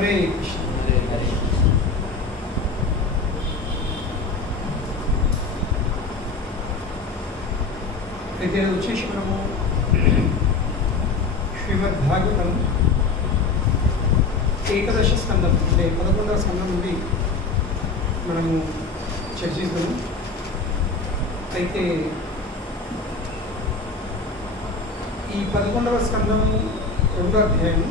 హరే కృష్ణ. అయితే వచ్చేసి మనము శ్రీమద్ భాగవతం ఏకదశ స్కందం అంటే 11వ స్కందం నుండి మనము చర్చిస్తాము. అయితే ఈ 11వ స్కందము 2వ అధ్యాయం.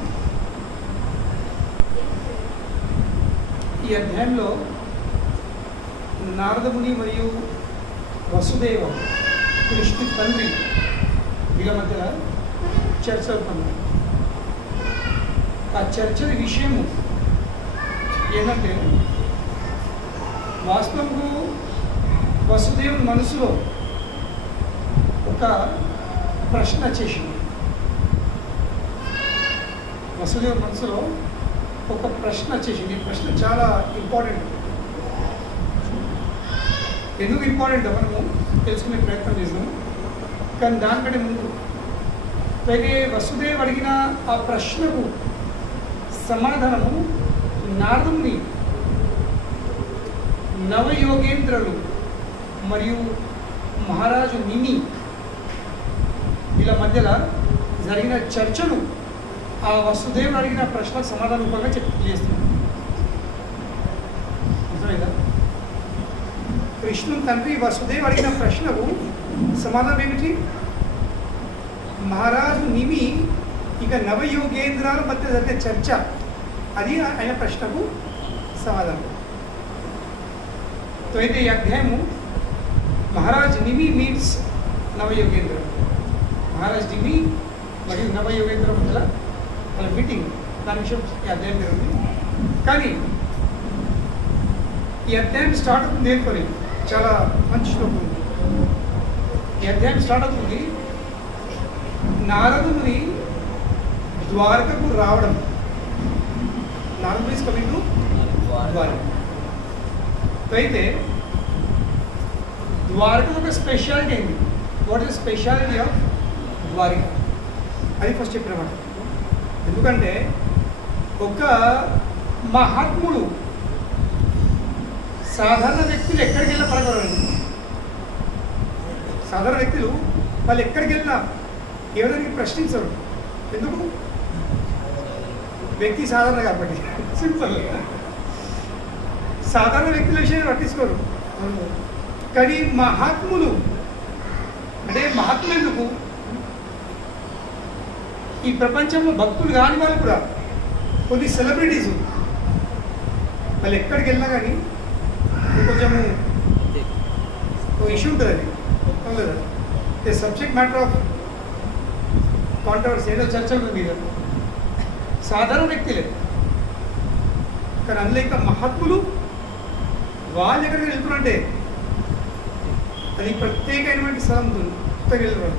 ఈ అధ్యాయంలో నారదముని మరియు వసుదేవ కృష్ణ తండ్రి వీళ్ళ మధ్య చర్చ అవుతుంది. ఆ చర్చ విషయము ఏంటంటే వాస్తవంగా వసుదేవుని మనసులో ఒక ప్రశ్న వచ్చేసింది. వసుదేవుని మనసులో ఒక ప్రశ్న వచ్చేసింది. ఈ ప్రశ్న చాలా ఇంపార్టెంట్. ఎందుకు ఇంపార్టెంట్ మనము తెలుసుకునే ప్రయత్నం చేసాము. కానీ దానికంటే ముందు అయితే వసుదేవ్ అడిగిన ఆ ప్రశ్నకు సమాధానము నారదుని నవయోగేంద్రులు మరియు మహారాజు నిమి వీళ్ళ మధ్యలో జరిగిన చర్చను ఆ వసుదేవుడు అడిగిన ప్రశ్నకు సమాధాన రూపంగా చేస్తున్నాను. అర్థమైందా? కృష్ణుని తండ్రి వసుదేవ్ అడిగిన ప్రశ్నకు సమాధానం ఏమిటి? మహారాజు నిమి ఇక నవయోగేంద్రాల మధ్య జరిగే చర్చ, అది ఆయన ప్రశ్నకు సమాధానం. అయితే ఈ అధ్యాయము మహారాజ్ నిమి మీన్స్ నవయోగేంద్ర. మహారాజ్ నిమి మరియు నవయోగేంద్ర మధ్య వాళ్ళ మీటింగ్, దాని విషయం ఈ అధ్యాయం జరుగుతుంది. కానీ ఈ అధ్యాయం స్టార్ట్ అవుతుంది దేనికొని? చాలా మంచి శ్లోకం ఉంది. ఈ అధ్యాయం స్టార్ట్ అవుతుంది నారదుని ద్వారకకు రావడం. నారదుని ఈజ్ కమింగ్ టు ద్వారక. అయితే ద్వారక ఒక స్పెషాలిటీ అయింది. What is speciality of Dwarka? అది ఫస్ట్ చెప్పినమాట. ఎందుకంటే ఒక మహాత్ముడు సాధారణ వ్యక్తులు ఎక్కడికి వెళ్ళినా పడగలరు. సాధారణ వ్యక్తులు వాళ్ళు ఎక్కడికి వెళ్ళినా ఎవరికి ప్రశ్నించరు. ఎందుకు? వ్యక్తి సాధారణ కాబట్టి, సింపుల్. సాధారణ వ్యక్తుల విషయాన్ని పట్టించుకోరు. కానీ మహాత్ములు అంటే మహాత్ములు ఎందుకు? ఈ ప్రపంచంలో భక్తులు కాని వాళ్ళు కూడా కొన్ని సెలబ్రిటీస్ వాళ్ళు ఎక్కడికి వెళ్ళినా కానీ కొంచెము ఇష్యూ ఉంటుంది. అది సబ్జెక్ట్ మ్యాటర్ ఆఫ్ కాంట్రవర్సీ, ఏదో చర్చ ఉంది మీద. సాధారణ వ్యక్తులే కానీ అందులో ఇంకా మహాత్ములు వాళ్ళు ఎక్కడికి వెళ్తున్నారంటే అది ప్రత్యేకమైనటువంటి స్థలం ఉంటుంది. వెళ్ళడం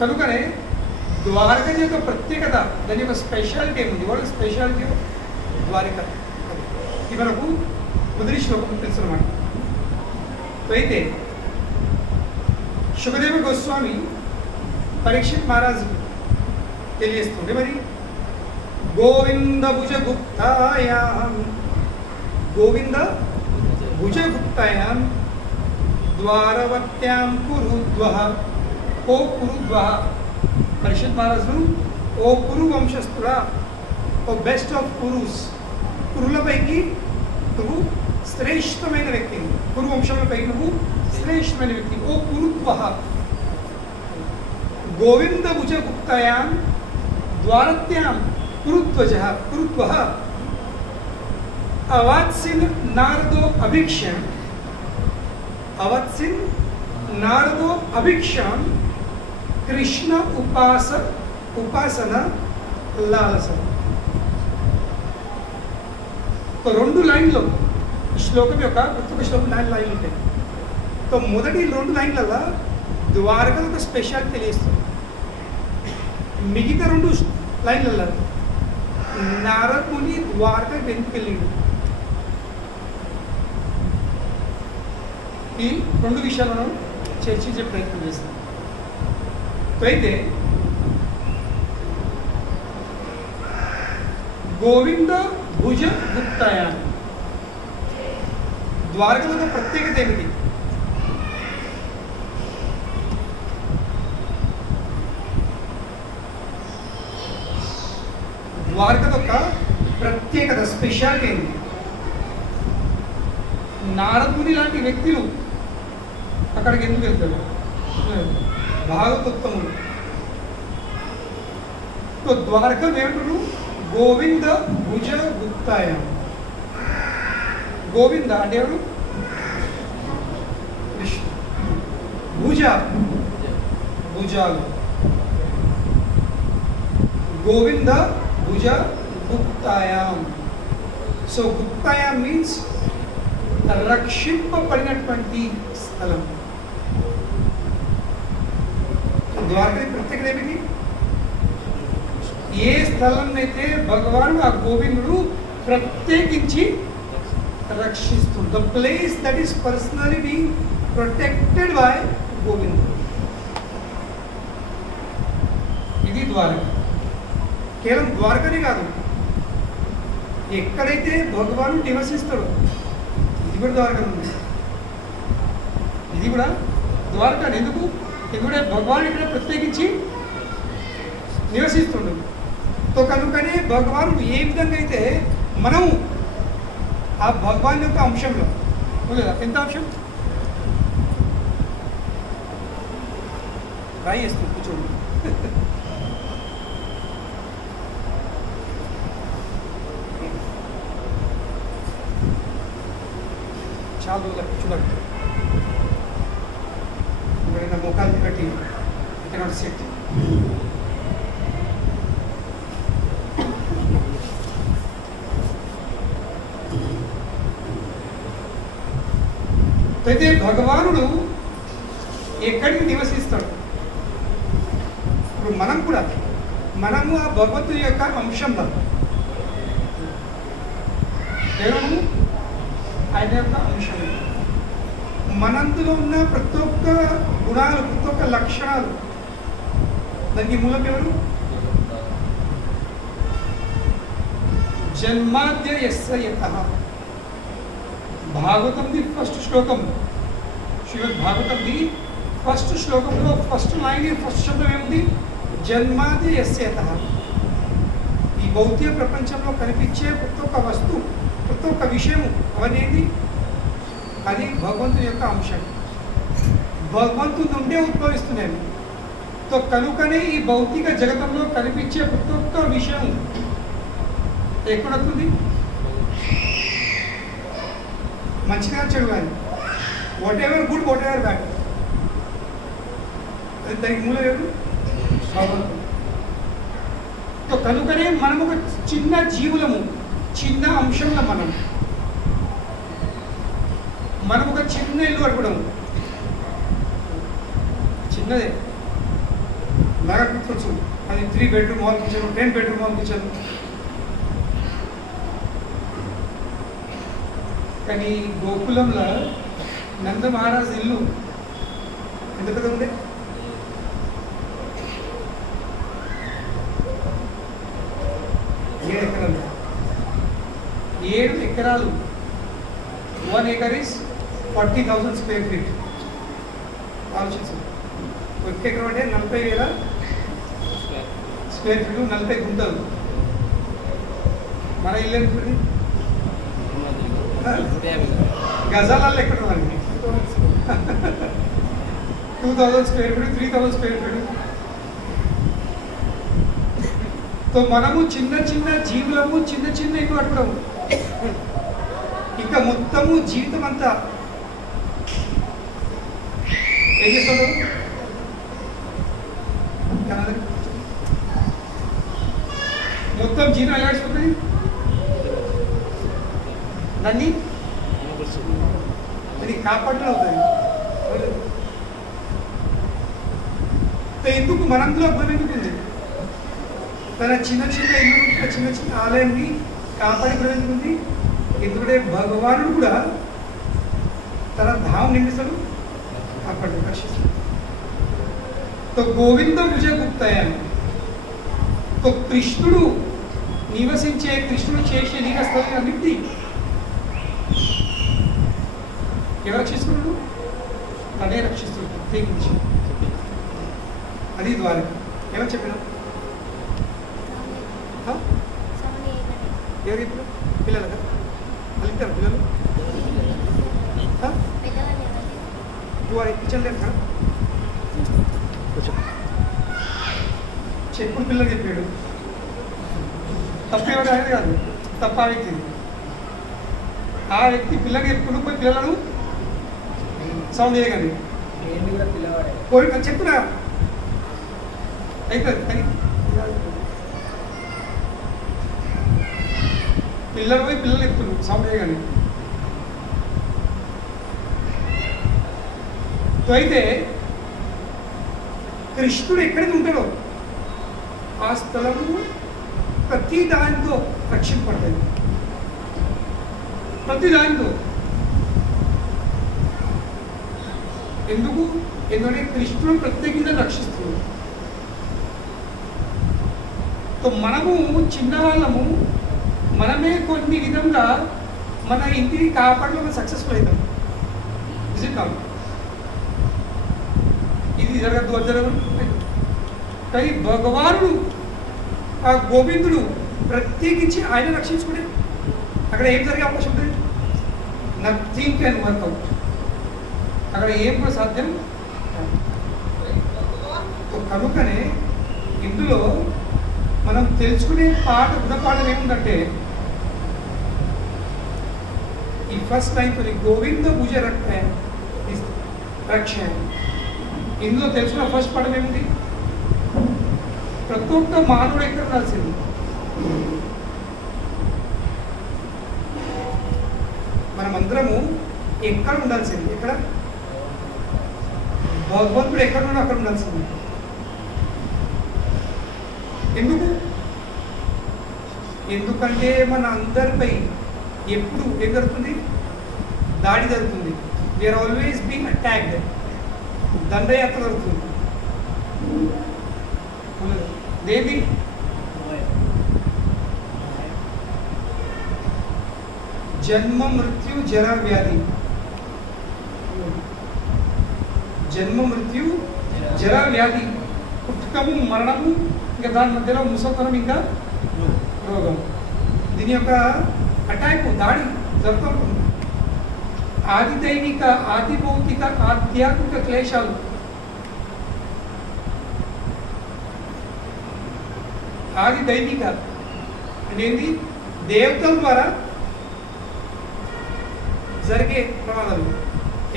కనుకనే ద్వారక యొక్క ప్రత్యేకత, దాని యొక్క స్పెషాలిటీ ఏముంది? What speciality of Dwarka? ఇది మనకు మొదటి శ్లోకం తెలుసు అన్నమాట. అయితే సుఖదేవ గోస్వామి పరీక్షిత్ మహారాజు తెలియజేస్తుండే మరి గోవింద భుజగుప్తాయాం ద్వారవత్యాం కురుద్వః. ఓ కురుద్వః, పరీక్షిత్ మహారాజు, ఓ కురు వంశస్థుడా, ఓ బెస్ట్ ఆఫ్ కురుస్, కురులపైకి నువ్వు శ్రేష్టమైన వ్యక్తి, కురు వంశంపైకి నువ్వు శ్రేష్టమైన వ్యక్తి. ఓ కురుద్వః గోవింద భుజగుప్తాయాం ద్వారత్యాం కురుద్వజః కురుద్వః అవత్సిన్ నారదో అభిక్షం కృష్ణ ఉపాసన లాలస. రెండు లైన్లో ఈ శ్లోకం యొక్క ప్రతి శ్లోకం 9 లైన్లు ఉంటాయి. మొదటి 2 లైన్లలో ద్వారక ఒక స్పెషాలిటీ తెలియస్తుంది. మిగతా 2 లైన్లలో నారదుని ద్వారక ఎందుకు వెళ్ళిండు, ఈ 2 విషయాలను చర్చించే ప్రయత్నం చేస్తాం. అయితే గోవింద భుజ గుప్తాయాం. ద్వారకలో ఒక ప్రత్యేకత ఏమిటి? ద్వారకతో ఒక ప్రత్యేకత, స్పెషాలిటీ ఏంటి? నారదుని లాంటి వ్యక్తులు అక్కడికి ఎందుకు వెళ్తారు? భాగవతోత్తములు. ద్వారక ఏమంటారు? గోవింద భుజ గుప్తాయాం. గోవింద అంటే ఎవరు? కృష్ణ. భుజ భుజాలు. గోవింద భుజ గుప్తాయాం. సో గుప్తాయాం మీన్స్ రక్షింపబడినటువంటి స్థలం. ద్వారక ప్రత్యేకత ఏమిటి? ఏ స్థలం అయితే భగవాన్ ఆ గోవిందుడు ప్రత్యేకించి రక్షిస్తుంది. The place that is personally being protected by గోవిందుడు. ఇది ద్వారక. కేవలం ద్వారకనే కాదు, ఎక్కడైతే భగవాను నివసిస్తాడో ఇది కూడా ద్వారక ఉంది. ఇది కూడా ద్వారక. ఎందుకు? ఎందుకంటే భగవాన్ ఇక్కడ ప్రత్యేకించి నివసిస్తుండు. తో కనుకనే భగవానుడు ఏ విధంగా అయితే మనము ఆ భగవాన్ యొక్క అంశంలో లేదా ఎంత అంశం ట్రై చేస్తుంది కూర్చోండి. చాలా రోజుల కూర్చోబట్టి ఇక్కడ ముఖాలు కట్టి ఇక్కడ సెట్. అయితే భగవానుడు ఎక్కడికి నివసిస్తాడు? ఇప్పుడు మనం కూడా మనము ఆ భగవంతుని యొక్క అంశంలో కేవలము ఆయన యొక్క అంశం. మనందులో ఉన్న ప్రతి ఒక్క గుణాలు, ప్రతి ఒక్క లక్షణాలు, దానికి మూలం ఎవరు? జన్మాద్య యస్య యతః. భాగవతం ది ఫస్ట్ శ్లోకం, శ్రీమద్ భాగవతం ది ఫస్ట్ శ్లోకంలో ఫస్ట్ లైన్, ఫస్ట్ శబ్దం ఏముంది? జన్మాద్య యస్య యతః. ఈ భౌతిక ప్రపంచంలో కనిపించే ప్రతి ఒక్క వస్తువు, ప్రతి ఒక్క విషయము అవన్నీ అది భగవంతుని యొక్క అంశం. భగవంతుని నుండే ఉద్భవిస్తున్నాయి. తో కనుకనే ఈ భౌతిక జగతంలో కనిపించే ప్రతి ఒక్క విషయం ఎక్కడొస్తుంది? మంచిగా చెడు కానీ, what ever good, what ever bad, అది దానికి మూలం ఎవరు? భగవంతుడు. తో కనుకనే మనం ఒక చిన్న జీవులము, చిన్న అంశంలో మనం ఒక చిన్న ఇల్లు కట్టుకోవడం, చిన్నదే బాగా గుర్తొచ్చు. అది 3 bedroom hall kitchen, 10 bedroom hall kitchen. కానీ గోకులంలో నంద మహారాజ్ ఇల్లు ఎంత పెద్ద ఉండే? 7 ఎకరాలు. 7 ఎకరాలు. 1 acre is 40,000 square feet. ఆలోచించు. 1 ఎకరం అంటే 40,000 స్క్వేర్ ఫీట్, 40 గుంటలు. మన ఇల్లు ఎంత? గజాలలో ఎక్కడ ఉందండి? 2,000 స్క్వేర్ ఫీట్, 3,000 స్క్వేర్ ఫీట్. తో మనము చిన్న చిన్న జీవులము, చిన్న చిన్న ఇల్లు కట్టుకోవడం. ఇంకా మొత్తము జీవితం అంతా ఏం చేస్తాడు? మొత్తం జీవితం ఎలా గడిచిపోతుంది? దాన్ని అది కాపాడడం అవుతుంది. ఎందుకు మనందులో భ్రమించుకుంది? తన చిన్న చిన్న ఇల్లు, చిన్న చిన్న ఆలయాన్ని కాపాడి భ్రమించుకుంది. ఎందుకంటే భగవానుడు కూడా తన ధామం నిర్మిస్తాడు, కాపాడు, రక్షిస్తాడు. తో గోవింద భుజ గుప్తాయాం. తో కృష్ణుడు నివసించే కృష్ణుడు చేసే లీలస్థలం అన్నింటి ఎవరు రక్షిస్తున్నాడు? తనే రక్షిస్తున్నాడు ప్రత్యేకించి. అది ద్వారా ఏమని చెప్పినా ఎవరు ఇప్పుడు పిల్లలు కదా వాళ్ళు ఇస్తారు పిల్లలు కిచెన్ లేదు కదా చెప్పుడు పిల్లలు చెప్పాడు. తప్పేవాడు అనేది కాదు, తప్ప ఆ వ్యక్తి. ఆ వ్యక్తి పిల్లకి చెప్పుకుంటూ పోయి పిల్లలను సౌండ్ చేయగలి పోయి చెప్పురా అయిపోతుంది. కానీ పిల్లలు పోయి పిల్లలు చెప్తున్నారు సౌండ్ చేయగలి. అయితే కృష్ణుడు ఎక్కడికి ఉంటాడో ఆ స్థలము ప్రతి దానితో రక్షింపబడుతుంది. ప్రతి దానితో. ఎందుకంటే కృష్ణుడు ప్రత్యేకంగా రక్షిస్తున్నాడు. మనము చిన్నవాళ్ళము, మనమే కొన్ని విధంగా మన ఇంటిని కాపాడడంలో సక్సెస్ఫుల్ అవుతాం. నిజం కాదు, ఇది జరగదు అది జరగదు. కానీ భగవానుడు ఆ గోవిందుడు ప్రత్యేకించి ఆయన రక్షించుకునే అక్కడ ఏం జరిగే అవకాశం ఉంటుంది? Nothing can work out. అక్కడ ఏం కూడా సాధ్యం. కనుకనే ఇందులో మనం తెలుసుకునే గుణపాఠం ఏముందంటే ఈ ఫస్ట్ లైన్ తో గోవింద భుజ రక్ష. ఇందులో తెలుసుకున్న ఫస్ట్ పాఠం ఏముంది? ప్రతి ఒక్క మానవుడు ఎక్కడ ఉండాల్సింది? మనమందరము ఎక్కడ ఉండాల్సింది? ఎక్కడ? భగవంతుడు ఎక్కడ ఉన్నాడో అక్కడ ఉండాల్సింది. ఎందుకంటే మన అందరిపై ఎప్పుడు ఏం జరుగుతుంది? దాడి జరుగుతుంది. We are always being attacked. దండయాత్ర జరుగుతుంది. దేవి జన్మ మృత్యు జర వ్యాధి. జన్మ మృత్యు జర వ్యాధి, పుట్టుకము మరణము, ఇంకా దాని మధ్యలో ముసల్తనం, ఇంకా రోగం. దీని యొక్క అటాక్ దాడి జరుగుతుంది. ఆది దైవిక, ఆది భౌతిక, ఆధ్యాత్మిక క్లేశాలు. ఆది దైవిక అంటే ఏంటి? దేవతల ద్వారా జరిగే ప్రమాదాలు,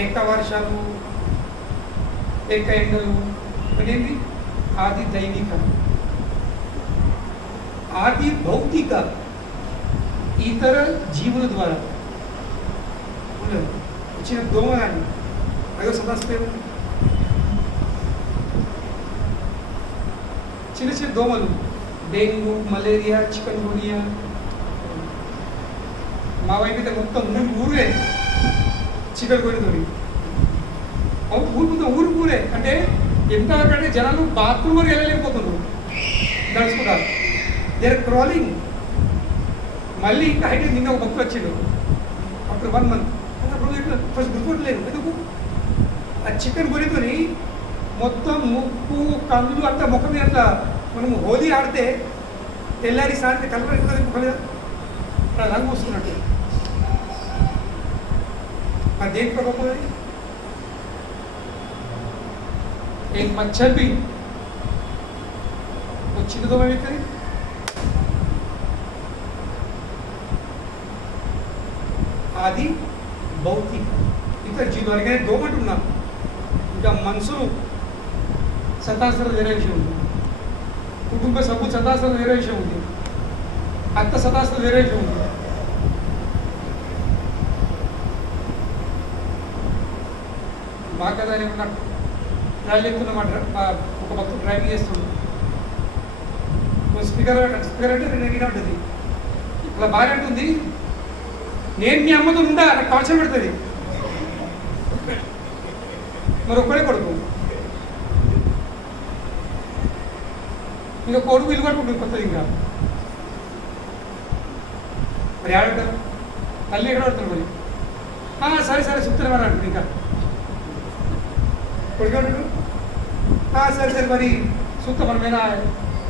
ఎక్క వర్షాలు, ఎక్క ఎండలు అనేది ఆది దైవిక. ఆది భౌతిక ఇతర జీవుల ద్వారా వచ్చిన దోమ కానీ అదో సదాస్పేమ, చిన్న చిన్న దోమలు, డెంగ్యూ, మలేరియా, చికెన్ గునియా. మా వైపు అయితే మొత్తం ఊరే చికెన్ గునితోని ఊరే. అంటే ఎంతవరకంటే జనాలు బాత్రూమ్ వరకు వెళ్ళలేకపోతున్నారు, నడుచుకుంటారు. They are crawling. మళ్ళీ ఇంకా హైట్ నిన్న ఒక భక్తులు వచ్చిండు ఆఫ్టర్ 1 month. ఫస్ట్ గుర్తుపట్టలేదు. ఎందుకు? ఆ చికెన్ గునితోని మొత్తం ముక్కు, కళ్ళు అంతా ముఖం మీద అట్లా. మనము హోలీ ఆడితే తెల్లారి సాయంత్రం కలర్ ఎక్కుతుంది ముఖం మీద, అలా రంగు వస్తున్నట్టు. అది దేనికి గొప్పది? एक मच्छर भी వచ్చిన దోమ ఏమవుతుంది? ఆది భౌతిక ఇతర జీవులు. అలాగే దోమ అంటున్నాం. ఇంకా మనుషులు సతాస్త్రం వేరే విషయం ఉంది, కుటుంబ సభ్యులు సతాస్త్రం వేరే విషయం ఉంది, అత్త సతాస్త్రం వేరే విషయం ఉంది. బాగా కదా ఏమన్నా డ్రైవ్ చేస్తున్నమాట. ఒక భక్తుడు డ్రైవింగ్ చేస్తుండు, స్పీకర్ అంటే 2 గిట ఉంటుంది. అలా బాగా అంటుంది, నేను మీ అమ్మతో ఉండా నాకు టార్చర్ పెడుతుంది. మరి ఒక్కడే కొడుకు, ఇంకా కొడుకు ఇల్లు కట్టుకుంటుంది కొత్తది. ఇంకా మరి ఆడతారు తల్లి ఎక్కడ పడతారు మరి సరే సరే చెప్తాను మరి అంటారు ఇంకా కొడుకు సరే సరే మరి చూస్తా మనమేనా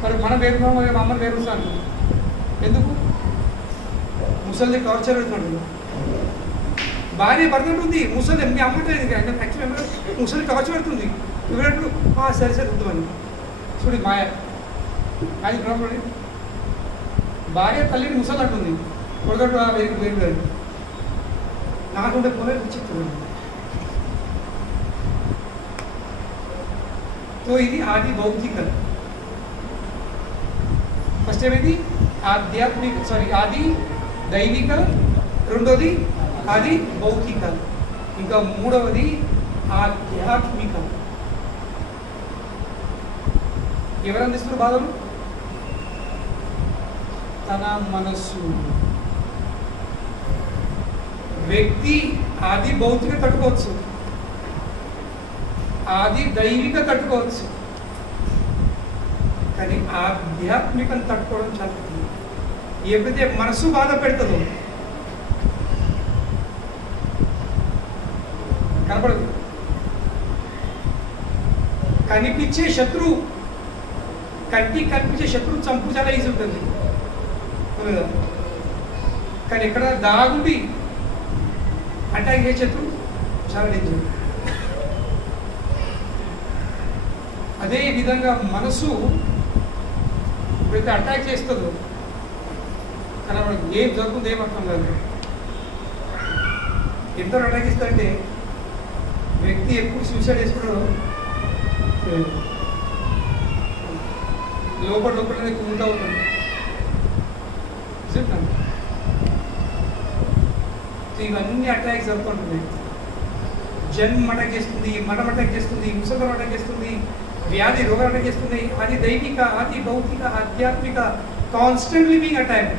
మరి మన పేరు మా అమ్మని పేరు వస్తాను ఎందుకు ముసలిది టార్చర్ పెడుతుంటుంది భార్య పడుతుంటుంది ముసలి మీ అమ్మట్లేదు యాక్చువల్లీ ముసలి టార్చర్ పెడుతుంది ఇవ్వనప్పుడు సరే సరే వద్దామని చూడు మాయ అది ప్రాబ్లం భార్య తల్లిని ముసలి అంటుంది కొడుకు వేరు వేరు వేరు నాకుంటే పోలే చెప్తున్నాను तो ఇది ఆది భౌతిక ఫస్ట్ ఏమైంది ఆధ్యాత్మిక ఆది దైవిక రెండోది ఆది భౌతిక ఇంకా మూడవది ఆధ్యాత్మిక ఎవరు అందిస్తున్నారు బాధలు తన మనస్సు వ్యక్తి ఆది భౌతిక తట్టుకోవచ్చు ఆది దైవిక తట్టుకోవచ్చు కానీ ఆధ్యాత్మికం తట్టుకోవడం చాలా ఎప్పుడైతే మనసు బాధ పెడుతుందో కనపడదు కనిపించే శత్రువు కంటికి కనిపించే శత్రువు చంపు చాలా ఈజీ ఉంటుంది కానీ ఎక్కడ దాగుండి అటాక్ చేసే శత్రువు చాలా డేంజర్ అదే విధంగా మనసు ఎప్పుడైతే అటాక్ చేస్తుందో కనబడదు ఏం జరుగుతుంది ఏం అర్థం కాదు ఎంతో అటాక్ ఇస్తారంటే వ్యక్తి ఎప్పుడు సూసైడ్ చేసుకున్నాడో లోపల లోపలనే కుంగుతూ ఉంటాడు ఇవన్నీ అటాక్స్ జరుగుతుంటుంది జన్మ అటాక్ చేస్తుంది మడం అటాక్ చేస్తుంది ముసలం అటాక్ చేస్తుంది వ్యాధి రోగాలు అటాక్ చేస్తుంది అది దైవిక ఆది భౌతిక ఆధ్యాత్మిక కాన్స్టెంట్లీ బీయింగ్ అటాక్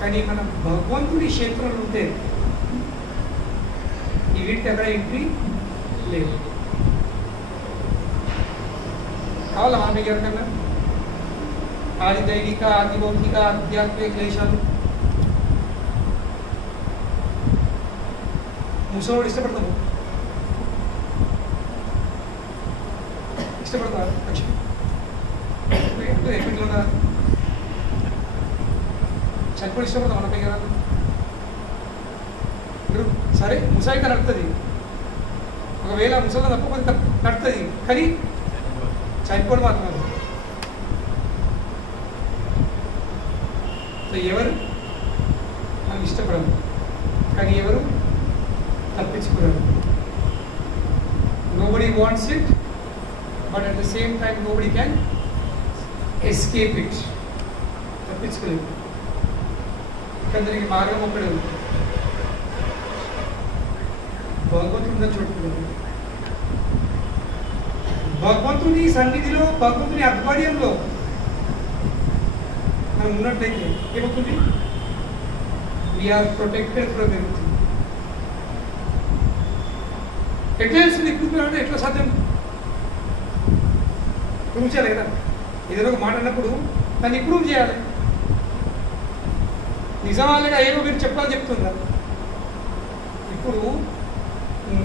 కానీ మనం భగవంతుడి క్షేత్రంలో ఉంటే ఈ వీటికి ఎక్కడ ఎంట్రీ లేదు కావాలా మన మీకు ఎవరికన్నా ఆది దైవిక ఆది భౌతిక ఆధ్యాత్మిక క్లేశాలు ముసలోడు ఇష్టపడతాము ఇష్టపడతా ఎక్కడిలో చనిపోయి ఇష్టపడతాం మనపై కదా సరే ముసాయిత నడుతుంది ఒకవేళ ముసలి తప్ప నడుతుంది కానీ చనిపోవడం మాత్రం ఎవరు మనం ఇష్టపడము కానీ ఎవరు తప్పించుకోరు nobody wants it but at the same time nobody can escape it తప్పించుకోలేదు కొందరికి మార్గం ఒక్కడే భగవంతుడిని చూడుకుంటుంది భగవంతుని సన్నిధిలో భగవంతుని ఆధ్వర్యంలో మనం ఉన్నట్లయితే ఏమవుతుంది వీఆర్ ప్రొటెక్టెడ్ ఫ్రమ్ ఎవ్రీథింగ్ ఎట్లా చేస్తుంది ఇంప్రూవ్ అంటే ఎట్లా సాధ్యం ప్రూవ్ చేయాలి కదా ఏదైనా ఒక మాట అన్నప్పుడు దాన్ని ఇంప్రూవ్ చేయాలి నిజమాలుగా ఏమో మీరు చెప్పాలని చెప్తుందా ఇప్పుడు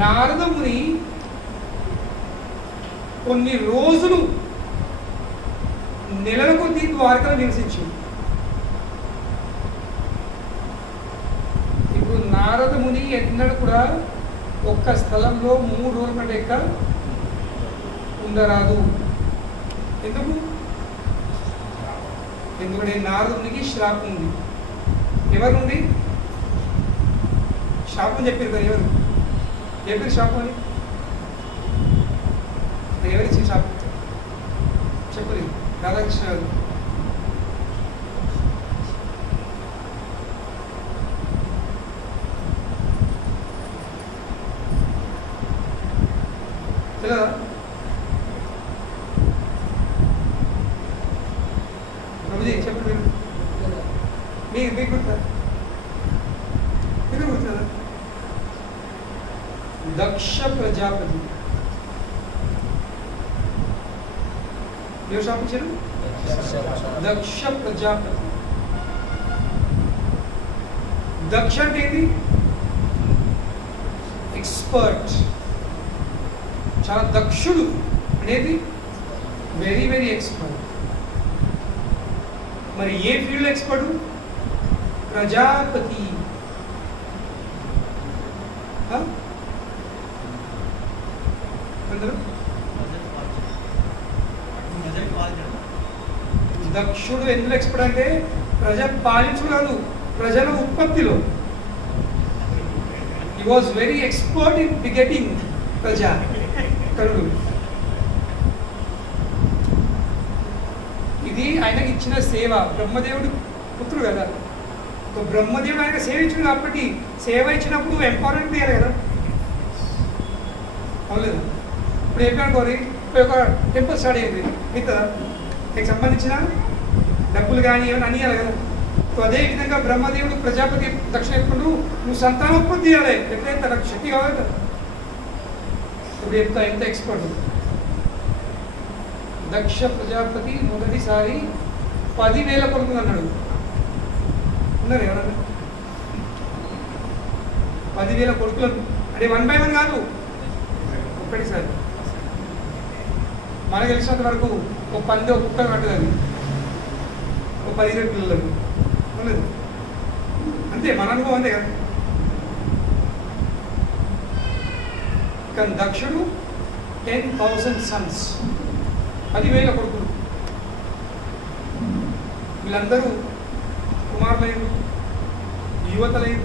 నారదముని కొన్ని రోజులు నెలల కొద్దీ ద్వారకలో నివసించింది ఇప్పుడు నారదముని ఎన్నడూ కూడా ఒక్క స్థలంలో 3 రోజుల కంటే ఎక్కువ ఉండరాదు ఎందుకు ఎందుకంటే నారదునికి శ్రాపం ఉంది ఎవరు ఉంది శాపం చెప్పారు కదా ఎవరు చెప్పారు శాపం అని ఎవరిచ్చి శాపం చెప్పలేదు రాధాకృష్ణ గారు తెలియదా ప్రభుజీ చెప్పండి మీరు మీకు గుర్తా మీరు గుర్తుందా దక్ష ప్రజాపతి ఎవరు శాపించారు దక్ష ప్రజాపతి. దక్ష అంటే ఏంటి? ఎక్స్పర్ట్, చాలా దక్షుడు అనేది వెరీ వెరీ ఎక్స్పర్ట్. మరి ఏ ఫీల్డ్ ఎక్స్పర్ట్? ప్రజాపతి. అందరూ దక్షుడు ఎందులో ఎక్స్పర్ట్ అంటే ప్రజ పాలించు కాదు, ప్రజల ఉత్పత్తిలో. He was very expert in begetting ప్రజా కరుడు. ఇది ఆయనకి ఇచ్చిన సేవ. బ్రహ్మదేవుడు పుత్రుడు కదా, బ్రహ్మదేవుడు ఆయన సేవ ఇచ్చింది కాబట్టి సేవ ఇచ్చినప్పుడు ఎంపవర్మెంట్ చేయాలి కదా, అవును. ఇప్పుడు చెప్పానుకోరి ఒక టెంపుల్ స్టార్ట్ అయింది మిగతా దీనికి సంబంధించిన డబ్బులు కానీ ఏమైనా అనియాలి కదా. సో అదేవిధంగా బ్రహ్మదేవుడు ప్రజాపతి దక్షిణ ఎప్పుడు నువ్వు సంతానోత్పత్తి చేయాలి, ఎప్పుడైతే నాకు శక్తి కావాలి కదా. ఇప్పుడు చెప్తా ఎంత ఎక్స్పర్ట్. దక్ష ప్రజాపతి మొదటిసారి 10,000 కొడుకులు అన్నాడు. ఉన్నారు ఎవరన్నా? 10,000 కొడుకులు అంటే 1 by 1 కాదు, ఒక్కటిసారి. మనకు తెలిసినంత వరకు ఒక పంది ఒక కుక్క కట్టదు, అది ఒక 10,000 పిల్లలు ఉండదు అంతే. మన అనుభవం అంతే కదా. కానీ దక్షుడు 10,000 sons, 10,000 కొడుకులు. వీళ్ళందరూ కుమారులైన యువతలైన.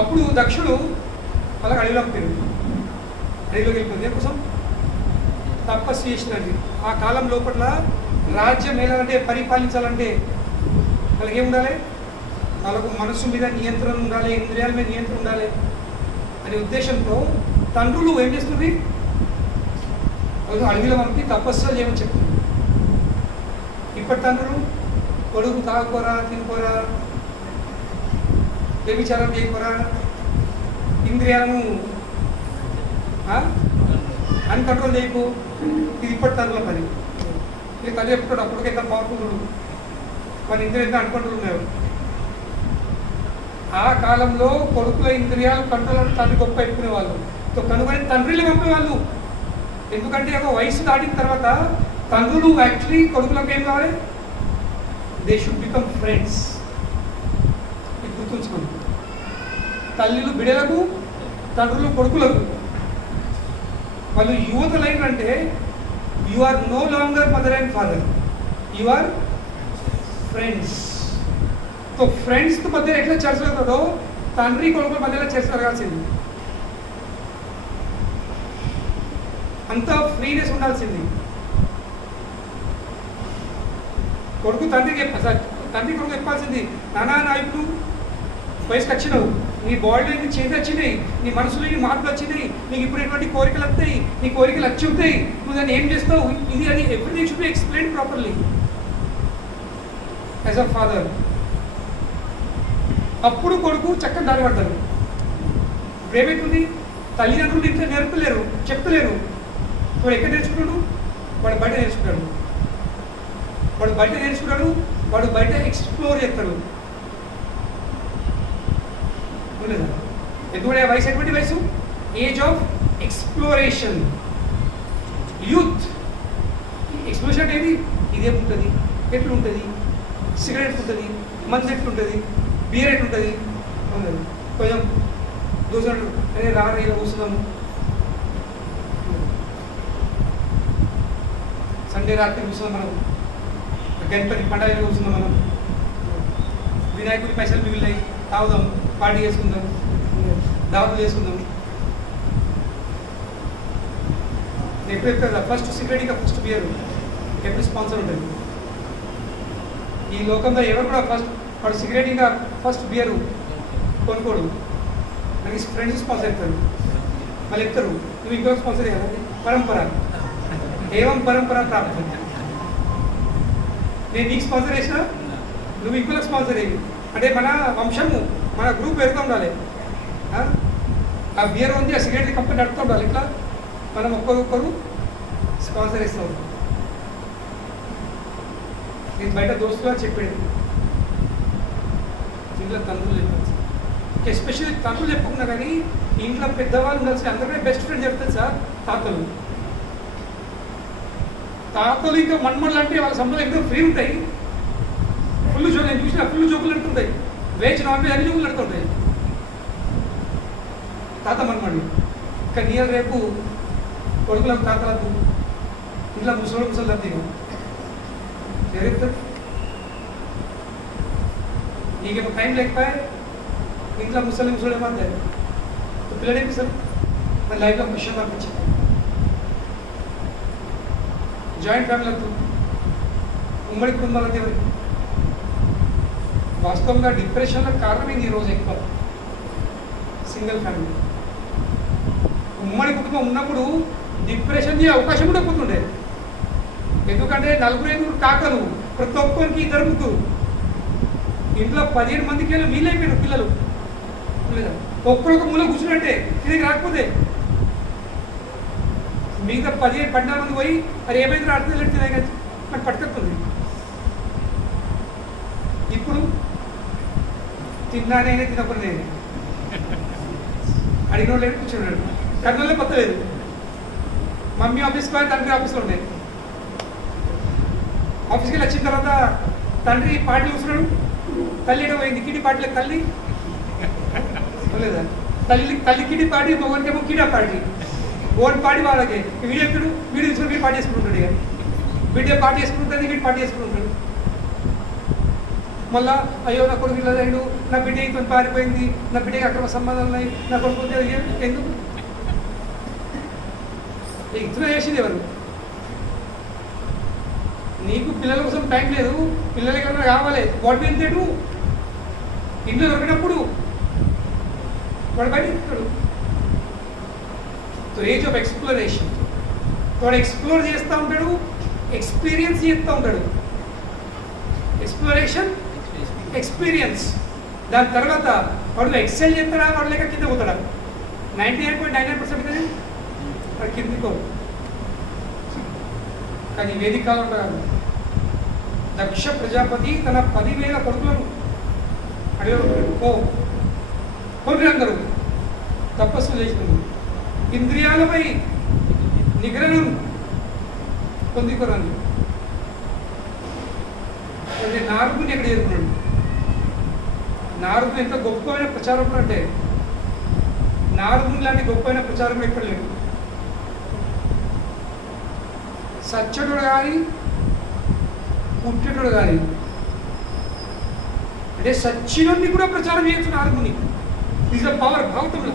అప్పుడు దక్షుడు వాళ్ళకి అడవిలోకి పోయింది, అడవిలోకి వెళ్ళిపోయింది. దేనికోసం? తపస్సు చేసినండి. ఆ కాలం లోపల రాజ్యం ఏలాలంటే, పరిపాలించాలంటే వాళ్ళకి ఏమి ఉండాలి? వాళ్ళకు మనస్సు మీద నియంత్రణ ఉండాలి, ఇంద్రియాల మీద నియంత్రణ ఉండాలి అనే ఉద్దేశంతో తండ్రులు ఏం చేస్తుంది? అడవిలో పంపి తపస్సు చేయమని చెప్తుంది. ఇప్పటి తండ్రులు కొడుకు తాగుకోరా, తినుకోరా, వ్యభిచారం చేయకోరా, ఇంద్రియాలను అన్కంట్రోల్ చేయకు. ఇది ఇప్పటి తండ్రుల పని. ఇది తల్లి చెప్తాడు అప్పటికి ఎంత పవర్ఫుల్, మన ఇంద్రియ ఎంత అన్కంట్రోల్ ఉన్నాయి. ఆ కాలంలో కొడుకుల ఇంద్రియాలు కంట్రోల్ తండ్రి గొప్ప పెట్టుకునేవాళ్ళు. కనుగొని తండ్రిని పంపేవాళ్ళు. ఎందుకంటే ఒక వయసు దాటిన తర్వాత తండ్రులు యాక్చువల్లీ కొడుకులకు ఏం కావాలి? They should become friends. ఇది గుర్తుంచుకోండి. తల్లిలు బిడలకు, తండ్రులు కొడుకులకు. వాళ్ళు యువతలైనంటే you are no longer mother and father, you are friends. So friends మధ్య ఎట్లా చర్చ అవుతుందో తండ్రి కొడుకుల మధ్యలో చర్చ జరగాల్సింది. అంతా ఫ్రీనెస్ ఉండాల్సింది. కొడుకు తండ్రికి తండ్రి కొడుకు చెప్పాల్సింది, నానా నా ఇప్పుడు వయసుకు వచ్చినావు, నీ బాడీలో నీ చేంజ్ వచ్చినాయి, నీ మనసులో నీ మార్పులు వచ్చినాయి, నీకు ఇప్పుడు ఎటువంటి కోరికలు వస్తాయి, నీ కోరికలు వచ్చి ఉంటాయి, నువ్వు దాన్ని ఏం చేస్తావు, ఇది అది everything should be explain properly as a father. అప్పుడు కొడుకు చక్కగా దారి పడతాడు. ఇప్పుడు ఏమవుతుంది? తల్లిదండ్రులు ఇంట్లో నేర్పలేరు, చెప్తలేరు. వాడు ఎక్కడ నేర్చుకున్నాడు? వాడు బయట నేర్చుకున్నాడు. వాడు బయట ఎక్స్ప్లోర్ చేస్తాడు. లేదా? ఎందుకంటే వయసు ఎటువంటి వయసు? Age of exploration, youth. Exploration ఏది? ఇదేముంటుంది, ఎట్లుంటుంది, సిగరెట్ ఎట్లుంటుంది, మందు ఎట్లుంటుంది, బీర్ ఎట్లుంటుంది, కొంచెం దూసరు అదే రాగా ఇలా కూర్చున్నాము. సండే రాత్రి కూర్చున్నాం మనం, గణపతి పండుగ కూర్చున్నాం మనం, వినాయకుడి పైసలు మిగిలినాయి, తాగుదాం, పార్టీ చేసుకుందాం, దావతులు చేసుకుందాం. ఎప్పుడు చెప్తారు ఫస్ట్ సిగరెట్ ఇంకా ఫస్ట్ బియర్ ఎప్పుడు స్పాన్సర్ ఉంటుంది. ఈ లోకంలో ఎవరు కూడా ఫస్ట్ వాడు సిగరెట్ ఇంకా ఫస్ట్ బియర్ కొనుక్కోడు, నాకు ఫ్రెండ్స్ స్పాన్సర్ అవుతారు. మళ్ళీ చెప్తారు నువ్వు ఇంకో స్పాన్సర్ చేయాలి. పరంపర ఏవం పరంపర ప్రాప్తం. నేను నీకు స్పాన్సర్ చేసినా నువ్వు ఇంకోలకు స్పాన్సర్ అయ్యి, అంటే మన వంశము మన గ్రూప్ పెరుగుతూ ఉండాలి. ఆ బియర్ ఉంది, ఆ సిగరెట్ కంపెనీ నడుపుతూ ఉండాలి. ఇట్లా మనం ఒక్కొక్కరు స్పాన్సర్ ఇస్తాం. నేను బయట దోస్తుగా చెప్పాడు ఇంట్లో తండ్రులు చెప్పచ్చు, ఎస్పెషల్లీ తండ్రులు చెప్పకుండా కానీ ఇంట్లో పెద్దవాళ్ళు ఉండాల్సి అందరికీ బెస్ట్ ఫ్రెండ్ చెప్తారు సార్ తాతలు. తాతలు ఇంకా మన్మళ్ళు అంటే వాళ్ళ సంబంధాలు एकदम ఫ్రీ ఉంటాయి. ఫుల్ జోకులు నేను చూసిన ఫుల్ జోకులు అంటుంటాయి, వేచి నాన్ వెజ్ అన్ని జోకులు అంటుంటాయి తాత మన్మళ్ళు. కానీ ఇవాళ రేపు కొడుకులకు తాతలకు ఇంట్లో ముసలు తప్పిగా జరుగుతుంది. నీకేమో టైం లేకపోయా ఇంట్లో ముసలి ఏమంటారు పిల్లడేమి సార్ మన లైఫ్లో క్వశ్చన్ పంపించింది. జాయింట్ ఫ్యామిలీతో ఉమ్మడి కుటుంబాలతో ఎవరికి వాస్తవంగా డిప్రెషన్లకు కారణమైంది ఈరోజు ఎక్కువ సింగిల్ ఫ్యామిలీ. ఉమ్మడి కుటుంబం ఉన్నప్పుడు డిప్రెషన్ అవకాశం కూడా పోతుండే, ఎందుకంటే 4 కాకలు ప్రతి ఒక్కరికి 2 ముగ్గురు ఇంట్లో 15 మందికి వెళ్ళి వీలైపోయిన పిల్లలు ఒక్కరొక మూల కూర్చున్నట్టే తిరిగి రాకపోతే మిగతా 15-14 మంది పోయి అది ఏమైంది అర్థం తినే కదా నాకు పట్టుకొస్తుంది. ఇప్పుడు తిన్నానే తినప్పుడు నేను అడిగిన లేదు కూర్చున్నాడు, కర్నూలులో కొత్తలేదు. మమ్మీ ఆఫీస్కి పోయి తండ్రి ఆఫీస్లో ఉండే, ఆఫీస్కి వెళ్ళి వచ్చిన తర్వాత తండ్రి పాటలు కూర్చున్నాడు, తల్లి ఏటో పోయింది కిడి పాటలకు తల్లి లేదా తల్లి కిడి పాటి మొగనికేమో కిడా పాటి ఓన్ పాడి వాళ్ళకి వీడియో తీసుకుని వీడు పాట చేసుకుంటుంటాడు. ఇక వీడియో పాట చేసుకుంటుంది వీడు పాట చేసుకుంటాడు. మళ్ళా అయ్యో నా కొడుకు ఇలా అయ్యాడు, నా బిడ్డ ఇంత పారిపోయింది, నా బిడ్డకి అక్రమ సంబంధాలు ఉన్నాయి, నా కొడుకు ఎందుకు ఇతను చేసింది ఎవరు? నీకు పిల్లల కోసం టైం లేదు, పిల్లలకి ఎవరైనా కావాలి, వాడు వెళ్తాడు ఇంట్లో దొరికినప్పుడు వాడు బయట ఇస్తాడు. ఏజ్ ఆఫ్ ఎక్స్ప్లోరేషన్, వాడు ఎక్స్ప్లోర్ చేస్తూ ఉంటాడు, ఎక్స్పీరియన్స్ చేస్తూ ఉంటాడు. ఎక్స్ప్లోరేషన్ ఎక్స్పీరియన్స్, దాని తర్వాత వాడు ఎక్సెల్ చేస్తాడా వాడు లేక కింద పోతాడా? 98.99% కదా వాడు కిందికి పోడు. కానీ వేదిక కాలంలో కాదు, దక్ష ప్రజాపతి తన 10,000 కొడుకులను అడిగారు, కొన్ని అందరూ తపస్సు చేసినారు, ఇంద్రియాలపై నిగ్రహం పొందుకోరాను. నారదుని ఎక్కడ చేరుకున్నాడు? నారదుని ఎంత గొప్పమైన ప్రచారం అంటే నారదుని లాంటి గొప్పమైన ప్రచారం ఎక్కడ లేదు. సచ్చటుడు కానీ పుట్టెటుడు కానీ అంటే సచ్చినుడిని కూడా ప్రచారం చేయొచ్చు నారదుని. ఈజ్ ద పవర్ భాగవతంలో.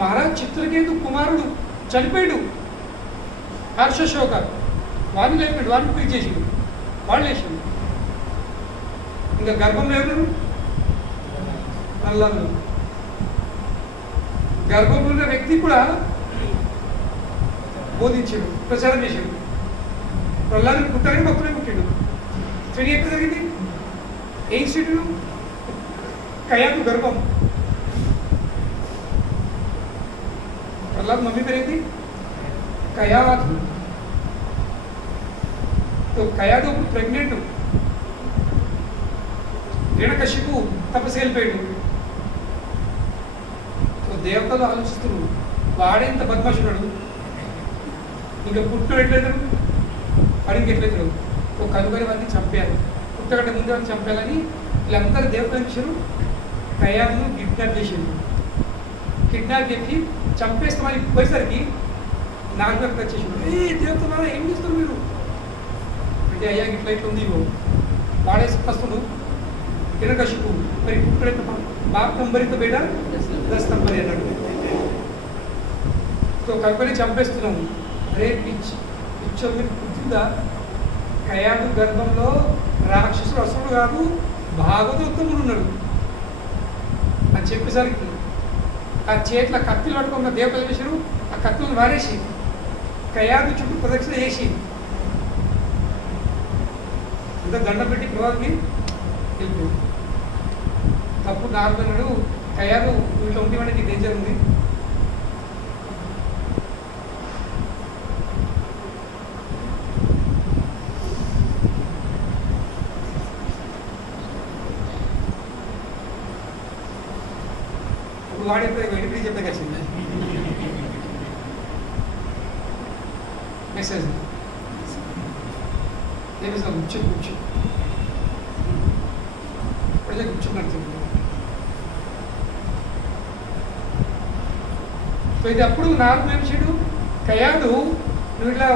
మహారాజ్ చిత్రకేతు కుమారుడు చనిపోయాడు, హర్షశోక వాడిని లేపాడు, వాడిని పీక్ చేసాడు, వాళ్ళు వేసాడు. ఇంకా గర్భంలో ఎవరు? ప్రహ్లాదు. గర్భంలో ఉన్న వ్యక్తి కూడా బోధించాడు, ప్రచారం చేశాడు. ప్రహ్లాదు పుట్టాడు, భక్తుడే పుట్టాడు. స్టడీ ఎక్కడ జరిగింది? ఏ ఇన్స్టిట్యూట్? కయాదు గర్భం. ప్రహ్లాద్ మమ్మీ పేరు ఏంటి? కయాదు. కయాదు ప్రెగ్నెంట్. హిరణ్యకశిపు తపస్సు వెళ్ళిపోయాడు. దేవతలు ఆలోచిస్తున్నారు, వాడేంత బద్మాషుడు, ఇంకా పుట్టు ఎట్లయితాడు, వాడికి ఎట్లయితాడు? ఒక కనుగొని వారిని చంపారు, పుట్టగడ్డ ముందు వారిని చంపాలని వీళ్ళందరూ దేవతలు ఇచ్చారు. కయాదును కిడ్నాప్ చేసిండు. కిడ్నాప్ చేసి చంపేస్తామని పోయేసరికి నాగరికి వచ్చేసిండు. దేవతల ఏం చేస్తారు మీరు అంటే, అయ్యా ఇట్లా ఇట్లా ఉంది, ఇవ్వ వాడేసి వస్తుడు హిరణ్యకశిపు. మరి పుట్టడైతే బాప్ నంబరితో బేట 10 నంబరి అన్నాడు. సో కనుకొని చంపేస్తున్నాము. అరే పిచ్చో మీరు పుట్టిందా? కయాదు గర్భంలో రాక్షసుడు అసురుడు కాదు, భాగవతోత్తముడు ఉన్నాడు అని చెప్పేసరికి ఆ చేతిలో కత్తిలు పట్టుకున్న దేవతలు వేసారు. ఆ కత్తులను వారేసి కయాదు చుట్టూ ప్రదక్షిణ చేసి ఇంత దండం పెట్టి ప్రభావికి వెళ్ళిపోయాడు. తప్పు నార్మల్ కయాదు వీటిలో ఉంటే నీకు డేంజర్ ఉంది. ఇప్పుడు వాడి వెడిపిడి చెప్పే కలిసింది మెసేజ్ ఏమి సార్ కూర్చో ఇప్పుడే కూర్చున్నట్టు. సో ఇది అప్పుడు నాలుగు మనుషుడు కయాదు నువ్వు ఇట్లా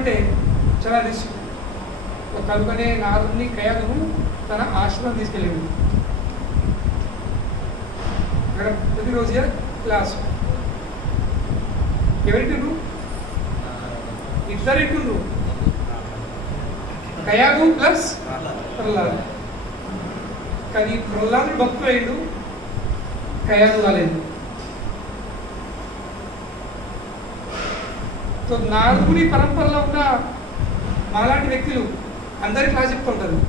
ఉంటే చాలా రిస్క్. కనుకనే నాలుగుని కయాదును తన ఆశ్రమం తీసుకెళ్ళాడు. అక్కడ ప్రతిరోజు క్లాసు ఎవరింటుండ్రు? ఇద్దరింటుండ్రు, కయాదు ప్లస్ ప్రహ్లాదు. కానీ ప్రహ్లాదుడు భక్తులు అయ్యిండు, కయాదు కాలేదు. సో నారదుడి పరంపరలో ఉన్న మాలాంటి వ్యక్తులు అందరి క్లాస్ చెప్తూ ఉంటారు.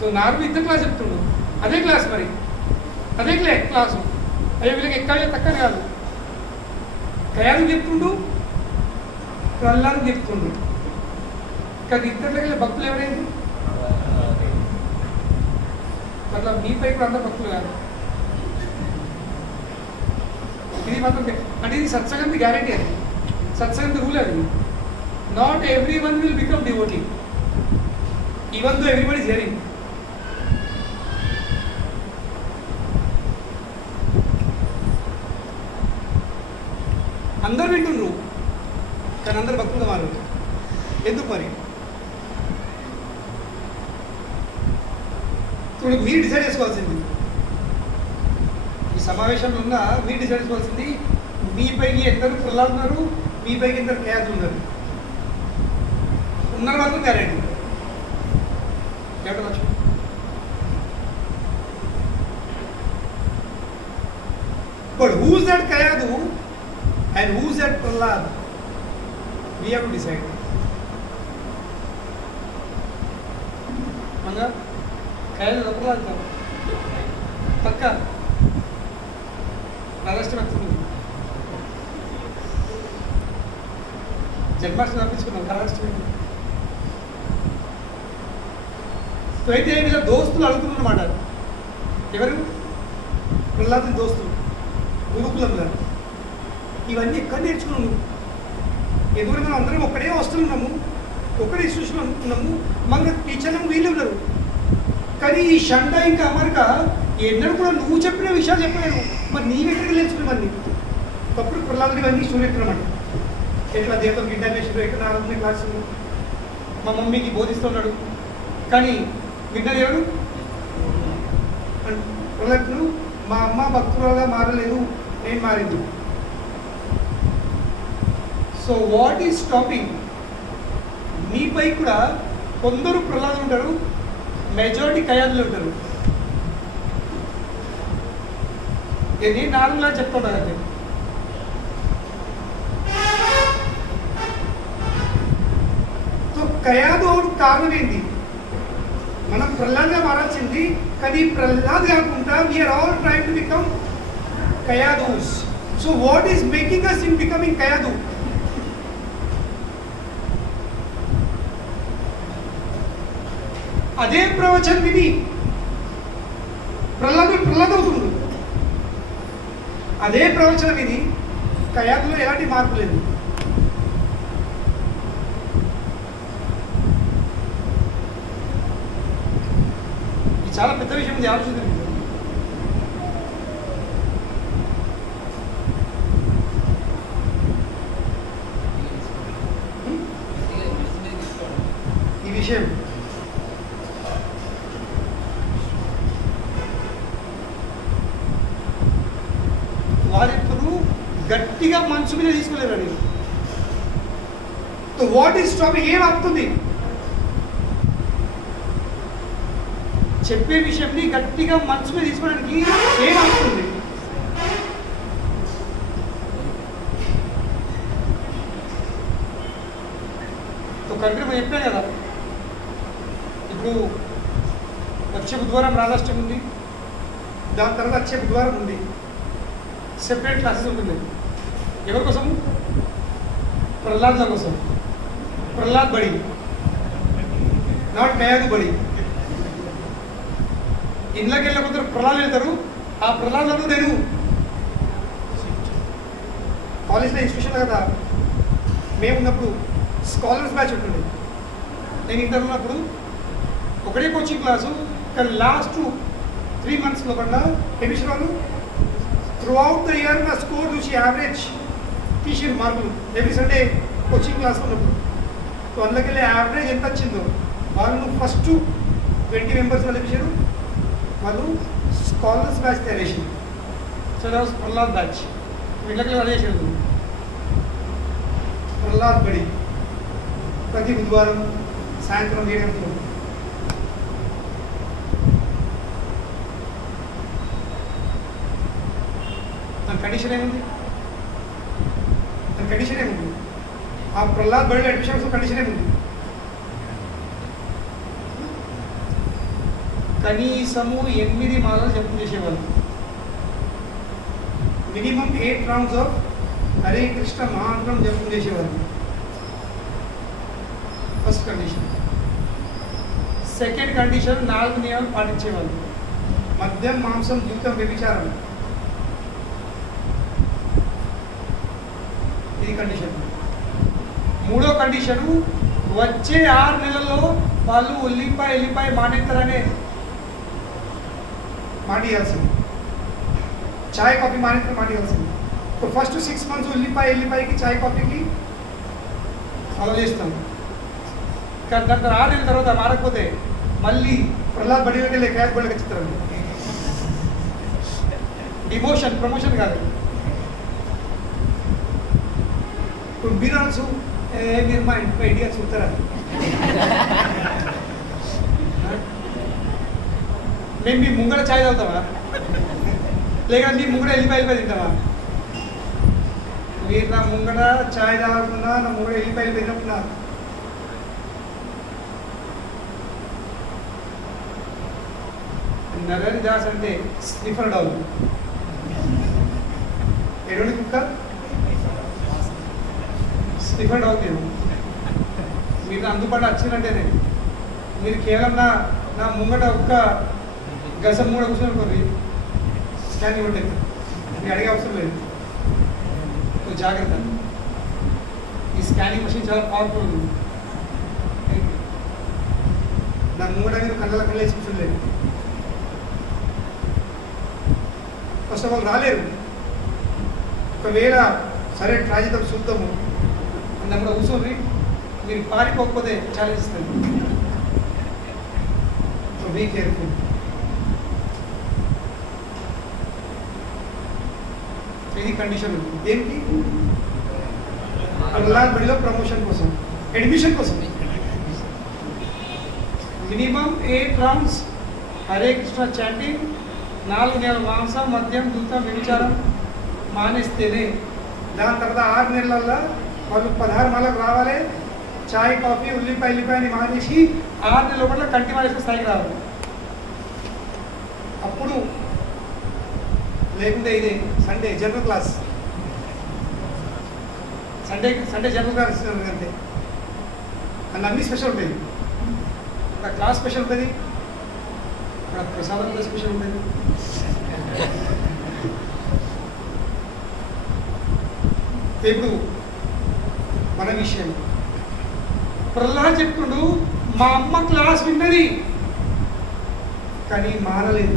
సో నారదు ఇద్దరు క్లాస్ చెప్తుండు, అదే క్లాస్, మరి అదే క్లాసు. అయ్యో వీళ్ళకి ఎక్కాలి తక్కువ కాదు. కయాదు చెప్తుండు, ప్రహ్లాదు చెప్తుండు. కానీ ఇద్దరు భక్తులు ఎవరైంది? అట్లా మీపై కూడా అందరు భక్తులు కాదు. ఇది మాత్రం అంటే ఇది సత్సంగంది గ్యారంటీ. అది సత్సంగంది రూల్. అది not every one will become devotee even though everybody is hearing. అందరు వింటుండ్రు కానీ అందరు భక్తులుగా మారు. ఎందుకు మరి? ఇప్పుడు మీరు డిసైడ్ చేసుకోవాల్సింది, ఈ సమావేశంలో ఉన్న మీరు డిసైడ్ చేసుకోవాల్సింది, మీ పైకి ఎందరు ప్రహ్లాదు ఉన్నారు, మీ పైకి ఎందరు కయాదు ఉన్నారు. ఉన్నారు మాత్రం guarantee. But who's that Kayadhu and who's that Prahlad? We have to decide. Manga, Kayal na Prahlad ka. Pakka. Maharashtra magtundi. Janmashtami అప్పించుకున్నాం Maharashtra. So అయితే వీళ్ళ దోస్తులు అడుగుతున్నమాట. ఎవరు? ప్రహ్లాదుని దోస్తులు గురుకులంలో. ఇవన్నీ ఎక్కడ నేర్చుకున్నాము? ఎందుకంటే మనం అందరం ఒక్కడే వస్తున్నాము, ఒక్కడే ఇన్స్టిట్యూషన్ అనుకున్నాము. మన టీచర్లు వీళ్ళు ఉన్నారు. కానీ ఈ షండ ఇంకా అమరిక ఎన్నడూ కూడా నువ్వు చెప్పిన విషయాలు చెప్పలేరు. మరి నీవెక్కడికి నేర్చుకుని మరి తప్పుడు ప్రహ్లాదుడు ఇవన్నీ చూపెట్టినమాట. ఎట్లా దేవతలకు ఇంటర్నేషన్ ఎక్కడ ఆరాధన క్లాసు మా మమ్మీకి బోధిస్తున్నాడు. కానీ విన్నది ఎవరు? ప్రహ్లాదుడు మా అమ్మ భక్తులుగా మారలేదు, నేను మారింది. So what is stopping? మీపై కూడా కొందరు ప్రహ్లాదులు ఉంటారు, మెజారిటీ కయాదులు ఉంటారు. నేను నాలుగులా చెప్తుంటాను అంతే. సో కయాదు కారణం ఏంటి? మనం ప్రహ్లాద్గా మారాల్సింది, కానీ ప్రహ్లాద్ కాకుండా we are all trying to become Kayadhus. So what is making us in becoming Kayadhu? అదే ప్రవచనం విని ప్రహ్లాద్ అవుతుంది. అదే ప్రవచనం విని కయాదులో ఎలాంటి మార్పు లేదు. ఇది చాలా పెద్ద విషయం. ఇది ఆలోచించండి. ఈ విషయం వారెప్పుడు గట్టిగా మనసు మీద తీసుకోలేరండి. What is stopping? ఏం ఆపుతుంది? చెప్పే విషయంని గట్టిగా మనసు మీద తీసుకోవడానికి ఏం ఆపుతుంది? కరెక్ట్గా నేను చెప్పాను కదా, ఇప్పుడు వచ్చే బుధవారం రాధాష్టమి ఉంది, దాని తర్వాత వచ్చే బుధవారం ఉంది, సెపరేట్ క్లాసెస్ ఉంటుంది. ఎవరి కోసం? ప్రహ్లాద్ల కోసం. ప్రహ్లాద్ బడి, నాట్ కయాదు బడి. ఇంట్లోకి వెళ్ళే కొందరు ప్రలాలు వెళ్తారు. ఆ ప్రలాలను నేను కాలేజ్లో ఇన్స్టిట్యూషన్లో కదా మేము ఉన్నప్పుడు స్కాలర్స్ బ్యాచ్ ఉంటుంది. నేను ఇంటర్ ఉన్నప్పుడు ఒకటే కోచింగ్ క్లాసు, కానీ లాస్ట్ 3 months లోపల ఎమిషన్ వాళ్ళు త్రూ అవుట్ ద ఇయర్ నా స్కోర్ చూసి యావరేజ్ తీసిన మార్కులు ఎవ్రీ సండే కోచింగ్ క్లాస్ ఉన్నప్పుడు. సో అందులోకి వెళ్ళి యావరేజ్ ఎంత వచ్చిందో వాళ్ళు ఫస్ట్ 20 members వాళ్ళు ఇచ్చారు. వాళ్ళు స్కాలర్స్ బ్యాచ్ తయారు చేసింది. So that was Prahlad batch. వీళ్ళకి అదే చేసేది ప్రహ్లాద్ బడి ప్రతి బుధవారం సాయంత్రం 7 గంటలకు. దాని కండిషన్ ఏముంది? దాని కండిషన్ ఏముంది? ఆ ప్రహ్లాద్ బడిలో అడ్మిషన్ కండిషన్ ఏముంది? కనీసము 8 మాలలు జపం చేసేవాళ్ళు. Minimum 8 rounds of Hare Krishna మహామంత్రం జపం చేసేవాళ్ళు. First condition. సెకండ్ కండిషన్ 4 నియమాలు పాటించేవాళ్ళు. మద్యం, మాంసం, జూతం, వ్యభిచారం. ఇది కండిషన్. మూడో కండిషను వచ్చే 6 నెలల్లో వాళ్ళు ఎల్లిపాయ మానేస్తారనే మానేయాల్సింది. చాయ్ కాఫీ మానేస్తారు మానేయాల్సింది. సో ఫస్ట్ 6 months ఎల్లిపాయకి చాయ్ కాఫీకి ఫాలో చేస్తాం. కానీ దాని 6 నెలల తర్వాత మారకపోతే మళ్ళీ ప్రహ్లాద్ బడిలోకి వెళ్ళి క్యాష్ బడిలోకి వచ్చిస్తారు. డిమోషన్, ప్రమోషన్ కాదు. ఇప్పుడు మీరు అనొచ్చు, మీరు మా ఇంట్లో ఐడియా చూస్తారా? మేము మీ ముంగడ ఛాయ్ తాగుతామా, లేక మీ ముంగడ ఎల్లిపాయలు తింటామా? మీరు నా ముంగడ ఛాయ్ తాగకుండా నా ముంగడ ఎల్లిపాయలు తిన్నట్టున్నారు. నగరి దాస్ అంటే స్నిఫర్ డాగ్. ఎటువంటి కుక్క? Sniffer dog. మీరు అందుబాటు వచ్చిందంటేనే మీరు కేవలం నా ముంగట ఒక్క గసం కూడా కూర్చొని స్కానింగ్ ఉంటుంది. మీరు అడిగే అవసరం లేదు. జాగ్రత్త. ఈ స్కానింగ్ మెషిన్ చాలా పవర్ఫుల్ ఉంది. నా ముంగట మీరు కళ్ళేసి కూర్చోలేదు. ఫస్ట్ ఆఫ్ ఆల్ రాలేరు. ఒకవేళ సరే ట్రై చేద్దాం చూద్దాము అన్నప్పుడు కూర్చోని మీరు పారిపోకపోతే ఛాలెంజ్ ఇస్తుంది. So be careful. ఇది కండిషన్ ఉంది. దేనికి? ప్రహ్లాద్ బడిలో ప్రమోషన్ కోసం, అడ్మిషన్ కోసం. Minimum 8 rounds Hare Krishna chanting, 4 నెలల మాంసం, మద్యం, దూతం, వ్యభిచారం మానేస్తేనే. దాని తర్వాత 6 నెలల్లో వాళ్ళు 16 మాలకు రావాలి. చాయ్, కాఫీ, ఎల్లిపాయని మానేసి 6 నెలల లోపల కంటి మానేసిన స్థాయికి రావాలి. అప్పుడు లేకుంటే ఇదే Sunday general class. Sunday general class అంతే. అందులో అన్ని స్పెషల్ ఉంటాయి. అక్కడ క్లాస్ స్పెషల్ ఉంటుంది, అక్కడ ప్రసాదం కూడా స్పెషల్ ఉంటుంది. ఇప్పుడు మన విషయం ప్రహ్లాద్ చెప్తుండు, మా అమ్మ క్లాస్ విన్నది కానీ మారలేదు.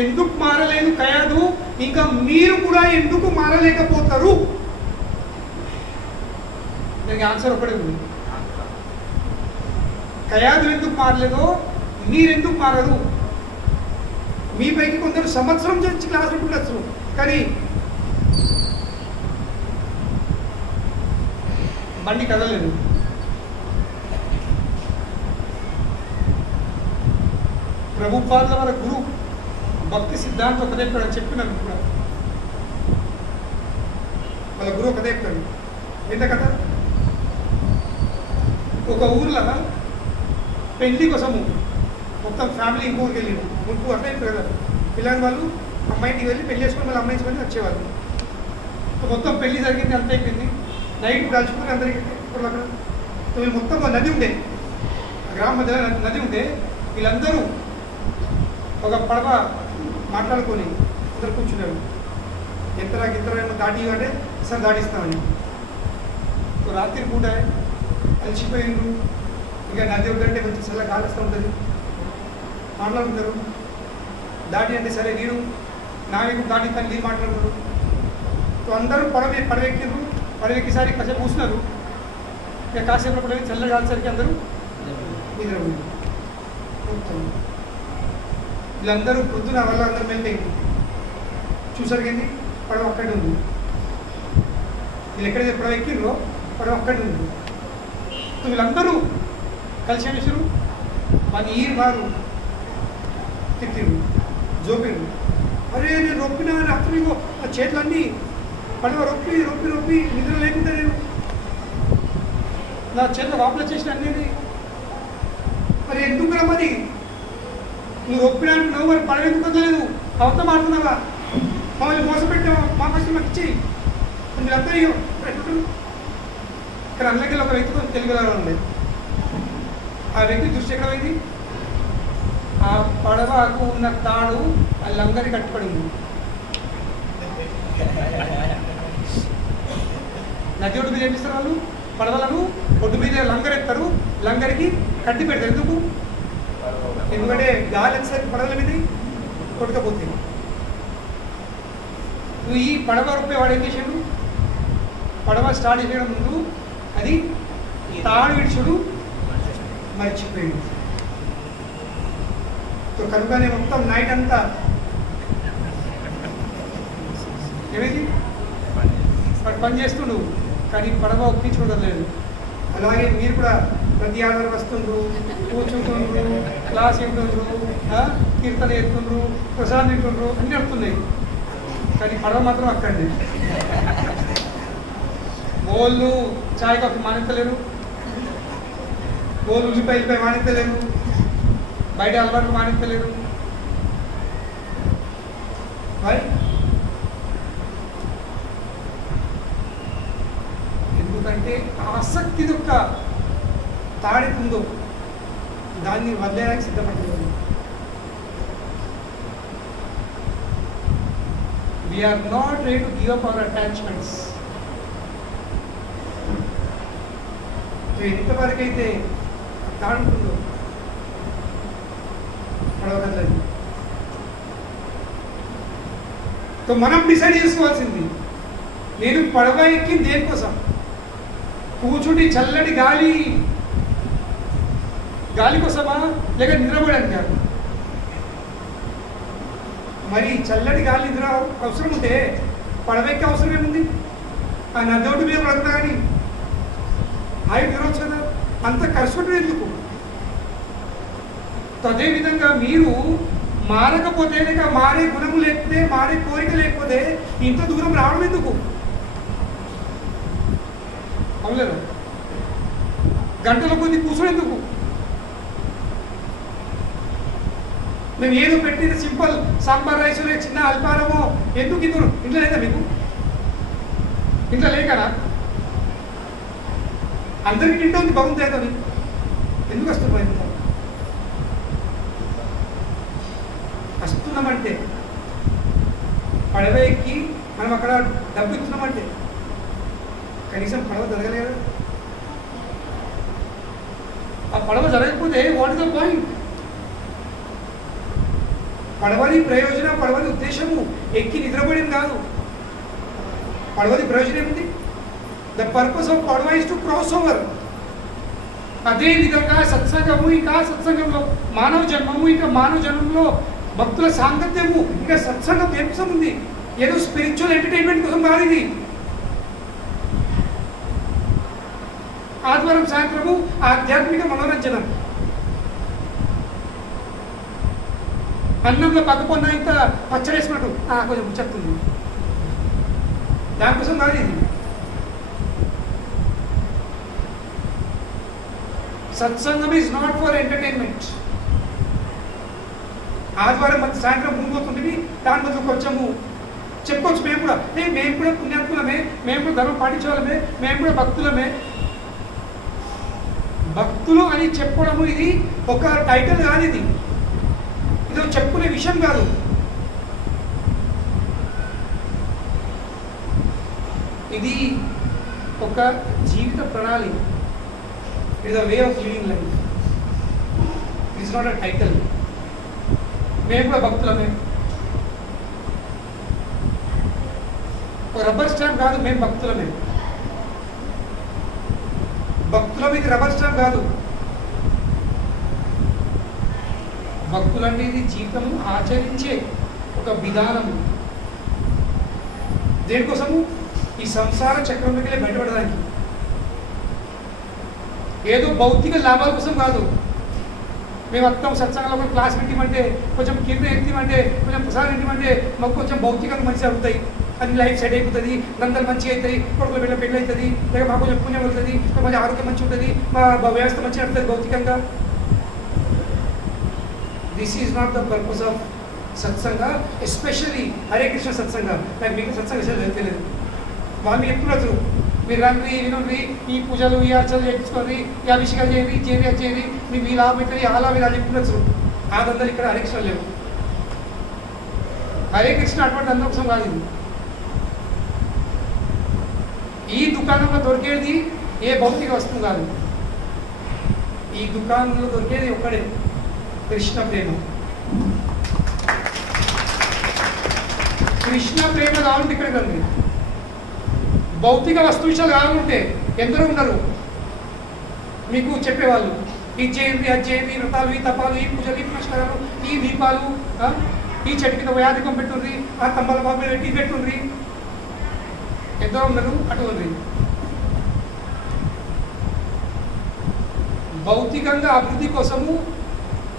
ఎందుకు మారలేదు కయాదు? ఇంకా మీరు కూడా ఎందుకు మారలేకపోతారు? దానికి ఆన్సర్ ఒకటే ఉంది. కయాదు ఎందుకు మారలేదో మీరెందుకు మారదు? మీ పైకి కొందరు సంవత్సరం నుంచి క్లాస్ ఉంటుండొచ్చు, కానీ బండి కదలేదు. ప్రభుపాదుల వారి గురువు భక్తి సిద్ధాంతం ఒకదే చెప్పినారు కూడా. వాళ్ళ గురువు ఒకదే చెప్తాడు. ఎంత కథ? ఒక ఊర్లో పెళ్లి కోసము మొత్తం ఫ్యామిలీ ఇంకో ఊరికి వెళ్ళింది. ముందు అట్లా ఇప్పుడు కదా పిల్లలు వాళ్ళు అమ్మాయికి వెళ్ళి పెళ్లి చేసుకుని వాళ్ళు అమ్మాయి చేసుకొని వచ్చేవాళ్ళు. మొత్తం పెళ్లి జరిగింది, అంత అయిపోయింది. నైట్ కలుసుకుని అందరికి ఇప్పుడు అక్కడ మొత్తం నది ఉండే, గ్రామ మధ్యలో నది ఉంటే వీళ్ళందరూ ఒక పడవ మాట్లాడుకొని అందరు కూర్చున్నారు. ఎంతరా ఏమో దాటి అంటే సార్ దాటిస్తామని. రాత్రి పూట అలసిపోయిండ్రు, ఇక నది ఉందంటే కొంచెం చల్ల గాలి వస్తూ ఉంటుంది, మాట్లాడుతున్నారు. దాటి అంటే సరే వీడు నావికు దాటి తను వీళ్ళు మాట్లాడుతున్నారు. అందరూ పడవెక్కిండ్రు. పడవెక్కిసారి కాసేపు కూర్చున్నారు. ఇక కాసేపు పడవ చల్ల కాల్సరికి అందరూ నిద్రపోయింది. వీళ్ళందరూ పొద్దున వాళ్ళందరూ వెళ్ళిపోయింది. చూసరిగింది పడవ అక్కడే ఉంది. వీళ్ళు ఎక్కడైతే పడవ ఎక్కిండ్రో పడవ అక్కడే ఉంది. వీళ్ళందరూ కలిసి ఏం చేశారు, వాళ్ళు ఈ వారు తిట్టిండ్రు, జోపిండ్రు. అరే నేను రొప్పినా అని అతను ఆ చేతులన్నీ పడవ రొప్పి రొప్పి రొప్పి నిద్ర లేకుండా నేను నా చేతులు వాపల చేసిన అన్నీ. మరి ఎందుకు రమ్మది నువ్వు రొప్పినానికి నువ్వు మరి పడవ ఎందుకు వదలేదు, అవత మారుతున్నావా, మమ్మల్ని మోసపెట్టావా, మా కష్టం మాకు ఇచ్చి మీరంతా పెట్టుకుంటారు. ఇక్కడ అందులోకి ఒక వ్యక్తితో తెలుగులో ఉండేది. ఆ వ్యక్తి దృష్టి ఎక్కడ పోయింది, ఆ పడవకు ఉన్న తాడు వాళ్ళందరికీ కట్టుబడి ఉంది. నది ఒడ్డు మీద ఏం చేస్తారు వాళ్ళు, పడవలను ఒడ్డు మీద లంగరెత్తారు, లంగరికి కట్టి పెడతారు. ఎందుకు, ఎందుకంటే గాలి వచ్చేసరికి పడవల మీద కొట్టుకపోతుంది. నువ్వు ఈ పడవ రూపాయి ఏం చేసాడు, పడవ స్టార్ట్ చేయడం ముందు అది తాడు విడుచుడు మర్చిపోయింది. కనుకనే మొత్తం నైట్ అంతా ఏమైంది వాడు పని చేస్తుండు, కానీ పడవ ఒప్పించుకోవడం లేదు. అలాగే మీరు కూడా ప్రతి ఆధారం వస్తుండ్రు, కూర్చుంటుండ్రు, క్లాస్ వింటుండ్రు, కీర్తన ఎత్తుండ్రు, ప్రసాదం తింటుండ్రు, అన్నీ వస్తున్నాయి, కానీ పడవ మాత్రం అక్కడే. వాళ్ళు చాయ్ కాఫీ మానేస్తలేరు, వాళ్ళు ఉల్లిపాయలపై మానేస్తలేరు, బయట అలవాట్లు మానేస్తలేరు. ఎందుకంటే ఆసక్తి యొక్క తాడితుందో దాన్ని వదిలేయడానికి సిద్ధపడుతుంది. We are not ready to give up our attachments. ఎంతవరకు అయితే తాడుతుందో పడవకలేదు. మనం డిసైడ్ చేసుకోవాల్సింది, నేను పడవ ఎక్కి దేనికోసం, కూర్చుండి చల్లటి గాలి కోసమా లేక నిద్రపోయడానికి కాదు. మరి చల్లటి గాలి నిద్ర అవసరం ఉంటే పడవ ఎక్కే అవసరం ఏముంది, ఆ నదోటి మీద పడుతున్నా కానీ హాయి నిద్రవచ్చు కదా, అంత కష్టపడి ఎందుకు. అదేవిధంగా మీరు మారకపోతే లేక మారే గుణము లేకపోతే మారే కోరిక లేకపోతే ఇంత దూరం రావడం ఎందుకు, అవులేదు గంటల కొద్ది కూర్చోడెందుకు. మేము ఏదో పెట్టిన సింపుల్ సాంబార్ రైస్ చిన్న అల్పారమో ఎందుకు ఇద్దరు ఇంట్లో లేదా, మీకు ఇంట్లో లేకనా, అందరికీ ఇంట్లో ఉంది బాగుంది, ఎందుకు వస్తున్నాం, వస్తున్నామంటే పడవ ఎక్కి మనం అక్కడ డబ్బు ఇస్తున్నామంటే కనీసం పడవ జరగలేదు. ఆ పడవ జరగకపోతే వాట్ ఇస్ ద పాయింట్. పడవది ప్రయోజనం, పడవది ఉద్దేశము ఎక్కి నిద్రపోవడం కాదు. పడవది ప్రయోజనం ఏముంది, ద పర్పస్ ఆఫ్ పడవ ఇస్ టు క్రాస్ ఓవర్. అదే విధంగా సత్సంగము, ఇంకా సత్సంగంలో మానవ జన్మము, ఇంకా మానవ జన్మంలో భక్తుల సాంగత్యము, ఇంకా సత్సంగం ఏం కోసం ఉంది, ఏదో స్పిరిచువల్ ఎంటర్టైన్మెంట్ కోసం కాదు ఇది. ఆదివారం సాయంత్రము ఆధ్యాత్మిక మనోరంజనం, అన్నంలో పక్కపొన్న ఇంత పచ్చడేసినట్టు కొంచెం ముచ్చస్తుంది, దానికోసం కాదు ఇది. సత్సంగం ఈజ్ నాట్ ఫర్ ఎంటర్టైన్మెంట్. ఆదివారం మధ్య సాయంత్రం ముందుపోతుంటే దాని బదులు కొంచెము చెప్పుకోవచ్చు, మేము కూడా పుణ్యాత్ములమే, మేము కూడా ధర్మం పాటించే వాళ్ళమే, మేము కూడా భక్తులమే. భక్తులు అని చెప్పడము ఇది ఒక టైటిల్ కాదు, ఇది చెప్పుకునే విషయం కాదు. ఇది ఒక జీవిత ప్రణాళిక. It is a way of living life. It is not a title. మేము కూడా భక్తులమే. ఒక రబ్బర్ స్టాంప్ కాదు, మేము భక్తులమే. భక్తుల మీద రబ్బర్ స్టాంప్ కాదు. భక్తులు అనేది జీవితము ఆచరించే ఒక విధానము. దేనికోసము? ఈ సంసార చక్రం దగ్గర బయటపడడానికి. ఏదో భౌతిక లాభాల కోసం కాదు. మేము మొత్తం సత్సంగంలో ఒక క్లాస్ పెట్టిమంటే, కొంచెం కింద ఎత్తిమంటే, కొంచెం ప్రసాదం ఎత్తిమంటే మాకు కొంచెం భౌతికంగా మంచి అవుతాయి, అన్ని లైఫ్ సెట్ అయిపోతుంది, నందలు మంచిగా అవుతాయి, కొడుకుల బిడ్డ పెళ్ళి అవుతుంది, లేక మాకు కొంచెం పుణ్యం అవుతుంది, మంచి ఆరోగ్యం మంచిగా ఉంటుంది, మా వ్యవస్థ మంచిగా అవుతుంది భౌతికంగా. This is not the purpose of satsang, especially Hare Krishna satsang. నాకు మీకు సత్సంగ తెలియదు. వాళ్ళు చెప్తున్నారు, మీరు రండి వినండి, ఈ పూజలు ఈ అర్చనలు చేయించుకోండి, ఈ అభిషేకాలు చేయండి, చేరి మీ మీ లాభం అవుతుంది, అలా మీరు అది చెప్తున్నారు. అదందరూ ఇక్కడ హరే కృష్ణ లేవు. హరే కృష్ణ అటువంటి అందరి కోసం కాదు. ఈ దుకాణంలో దొరికేది ఏ భౌతిక వస్తువు కాదు. ఈ దుకాణంలో దొరికేది ఒక్కడే, కృష్ణ ప్రేమ. కృష్ణ ప్రేమ కావాలంటే ఇక్కడ ఉంది. భౌతిక వస్తు విషయాలు కావాలంటే ఎందరో ఉన్నారు మీకు చెప్పేవాళ్ళు. ఇది చేయండి, అది చేయండి, వ్రతాలు, ఈ తపాలు, ఈ పూజలు, ఈ పురస్కారాలు, ఈ దీపాలు, ఈ చెట్టు కింద వ్యాధికం పెట్టుండ్రి, ఆ తంబాల బాబు పెట్టి పెట్టుండ్రి. ఎందరో ఉన్నారు అటువంటి. భౌతికంగా అభివృద్ధి కోసము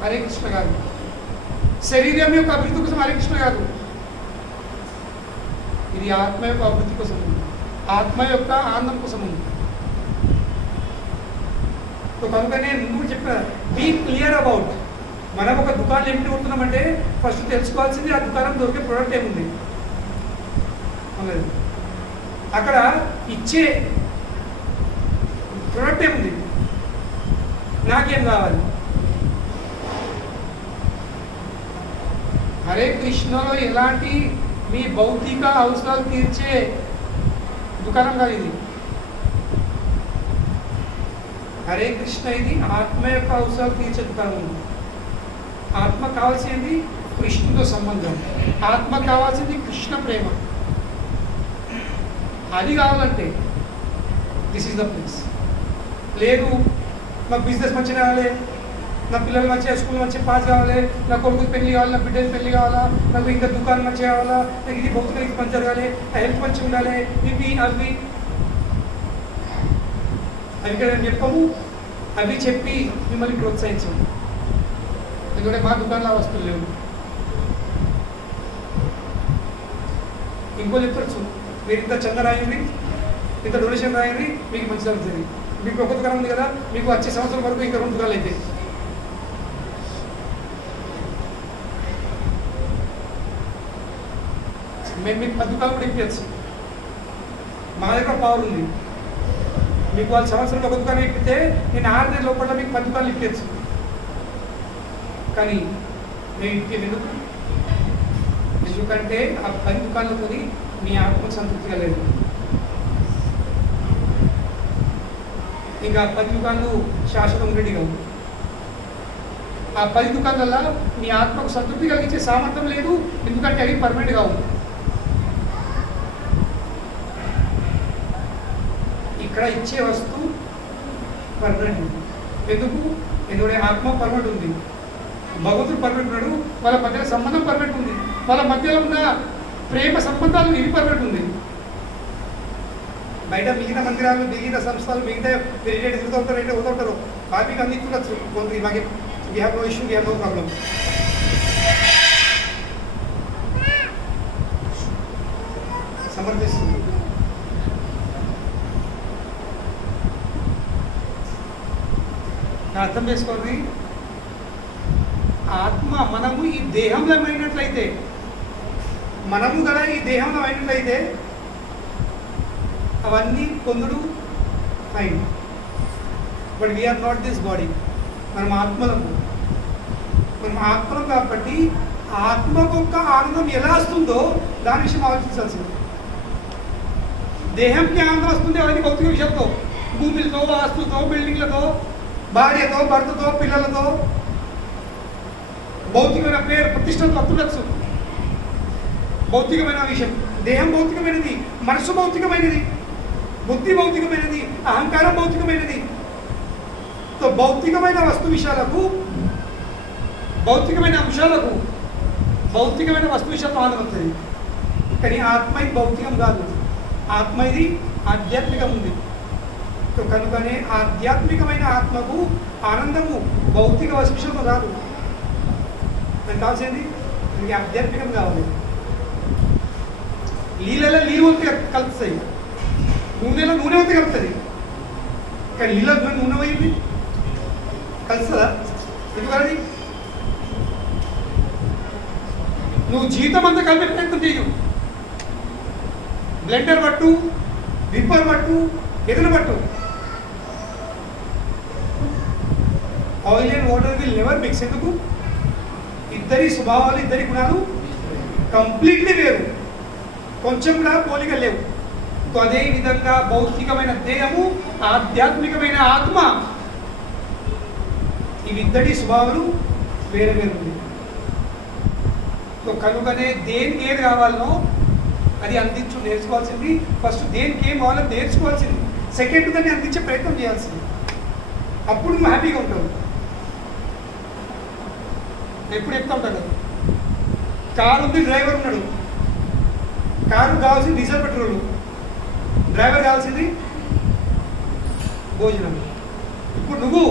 హరే కృష్ణ కాదు, శరీరం యొక్క అభివృద్ధి కోసం హరే కృష్ణ కాదు. ఇది ఆత్మ యొక్క అభివృద్ధి కోసం ఉంది, ఆత్మ యొక్క ఆనందం కోసం ఉంది. కనుకనే ముందు చెప్పిన, బీ క్లియర్ అబౌట్. మనం ఒక దుకాణం ఎంట్రీ కొడుతున్నామంటే ఫస్ట్ తెలుసుకోవాల్సింది ఆ దుకాణం దొరికే ప్రోడక్ట్ ఏముంది, అక్కడ ఇచ్చే ప్రోడక్ట్ ఏముంది, నాకేం కావాలి. హరే కృష్ణలో ఎలాంటి మీ భౌతిక అవసరాలు తీర్చే దుకాణం కాదు ఇది. హరే కృష్ణ ఇది ఆత్మ యొక్క అవసరాలు తీర్చే దుకాణం. ఆత్మ కావాల్సింది కృష్ణుతో సంబంధం, ఆత్మ కావాల్సింది కృష్ణ ప్రేమ. అది కావాలంటే దిస్ ఈజ్ ద ప్లేస్. లేదు నాకు బిజినెస్ మంచిగా కావాలి, నా పిల్లలు మంచిగా స్కూల్ మంచిగా పాస్ కావాలి, నా కొడుకు పెళ్లి కావాలి, నా బిడ్డలు పెళ్లి కావాలా, నాకు ఇంకా దుకాణం మంచిగా కావాలా, నాకు ఇది భౌతిక మంచి జరగాలి, నా హెల్త్ మంచిగా ఉండాలి, ఇవి అవి అవి ఇక్కడ నేను చెప్పము. అవి చెప్పి మిమ్మల్ని ప్రోత్సహించము. ఎందుకంటే మా దుకాణంలో వస్తువులు లేవు. ఇంకో చెప్పచ్చు, మీరు ఇంత చంద రాయండి, ఇంత డొనేషన్ రాయండి, మీకు మంచి జరుగుతుంది. మీకు ఒక దుకాణం ఉంది కదా, మీకు వచ్చే సంవత్సరం వరకు ఇంకా 2 దుకాణాలు అయితే. మేము మీకు 10 దుకాణాలు కూడా ఇప్పించచ్చు. మా దగ్గర పవర్ ఉంది. మీకు వాళ్ళు సంవత్సరంలో ఒక దుకాణం ఇప్పితే నేను 6 నెలల లోపల మీకు 10 దుకాణాలు ఇప్పించచ్చు. కానీ మేము ఇప్పేది ఎందుకంటే ఆ 10 దుకాణాలతో మీ ఆత్మ సంతృప్తిగా లేదు. ఇంకా 10 దుకాణాలు శాశ్వతం రెడీ కావు. ఆ 10 దుకాణాల మీ ఆత్మకు సంతృప్తి కలిగించే సామర్థ్యం లేదు, ఎందుకంటే అవి పర్మనెంట్ కావు. ఇక్కడ ఇచ్చే వస్తువు పర్మనెంట్ ఉంది. ఎందుకంటే ఆత్మ పర్మనెంట్ ఉంది, భగవంతుడు పర్మనెంట్ ఉన్నాడు, వాళ్ళ మధ్యలో సంబంధం పర్మనెంట్ ఉంది, వాళ్ళ మధ్యలో ఉన్న ప్రేమ సంబంధాలు ఇవి పర్మనెంట్ ఉంది. బయట మిగతా మందిరాలు, మిగతా సంస్థలు, మిగతా రిలేటెడ్ తిరుగుతూ ఉంటారు, రేటే పోతూ ఉంటారు. మీకు అందించవచ్చు కొంత మాకు we have no issue, we have no problem. సమర్థిస్తుంది. అర్థం చేసుకోండి. ఆత్మ మనము ఈ దేహంలో అయినట్లయితే, మనము కదా ఈ దేహంలో అయినట్లయితే అవన్నీ పొందుడు fine. But we are not this body. మనం ఆత్మలము, మనం ఆత్మలం కాబట్టి ఆత్మకు ఒక ఆనందం ఎలా వస్తుందో దాని విషయం ఆలోచించాల్సింది. దేహంకి ఆనందం వస్తుంది అవన్నీ భౌతిక విషయంతో, భూమిలతో, ఆస్తులతో, బిల్డింగ్లతో, భార్యతో, భర్తతో, పిల్లలతో, భౌతికమైన పేరు ప్రతిష్టతో అత్తుండొచ్చు. భౌతికమైన విషయం. దేహం భౌతికమైనది, మనసు భౌతికమైనది, బుద్ధి భౌతికమైనది, అహంకారం భౌతికమైనది. సో భౌతికమైన వస్తు విషయాలకు, భౌతికమైన అంశాలకు, భౌతికమైన వస్తు విషయాలతో ఆనందం వస్తుంది. కానీ ఆత్మ ఇది భౌతికం కాదు, ఆత్మ ఇది ఆధ్యాత్మికం ఉంది. సో కనుకనే ఆధ్యాత్మికమైన ఆత్మకు ఆనందము భౌతిక వస్తు విషయంలో రాదు. నాకు కావాల్సింది మనకి ఆధ్యాత్మికం కావాలి. నీళ్ళలో నీళ్ళు వంతి కలుపుతాయి, నూనెలో నూనె వంతి కలుపుతుంది. కానీ నీళ్ళ నూనె పోయింది కలుస్తుందా? ఎందుకని? నువ్వు జీవితం అంతా కలిపే ప్రయత్నం చేయు. బ్లెండర్ పట్టు, విప్పర్ పట్టు, ఎదురు పట్టు. Oil and water will never mix. ఎందుకు? ఇద్దరి స్వభావాలు, ఇద్దరి గుణాలు కంప్లీట్లీ వేరు, కొంచెం కూడా పోలిక లేవు. సో అదే విధంగా భౌతికమైన దేహము, ఆధ్యాత్మికమైన ఆత్మ, ఇవిద్దరి స్వభావాలు వేరే వేరు ఉంది. సో కనుకనే దేనికి ఏది కావాలనో అది అందించు నేర్చుకోవాల్సింది. ఫస్ట్ దేనికి ఏం కావాలో నేర్చుకోవాల్సింది, సెకండ్ దాన్ని అందించే ప్రయత్నం చేయాల్సింది. అప్పుడు నువ్వు హ్యాపీగా ఉంటావు. ఎప్పుడు చెప్తా ఉంటాను కదా, కారు ఉంది, డ్రైవర్ ఉన్నాడు. కారు కావాల్సింది డీజిల్ పెట్రోల్, డ్రైవర్ కావాల్సింది భోజనం. ఇప్పుడు నువ్వు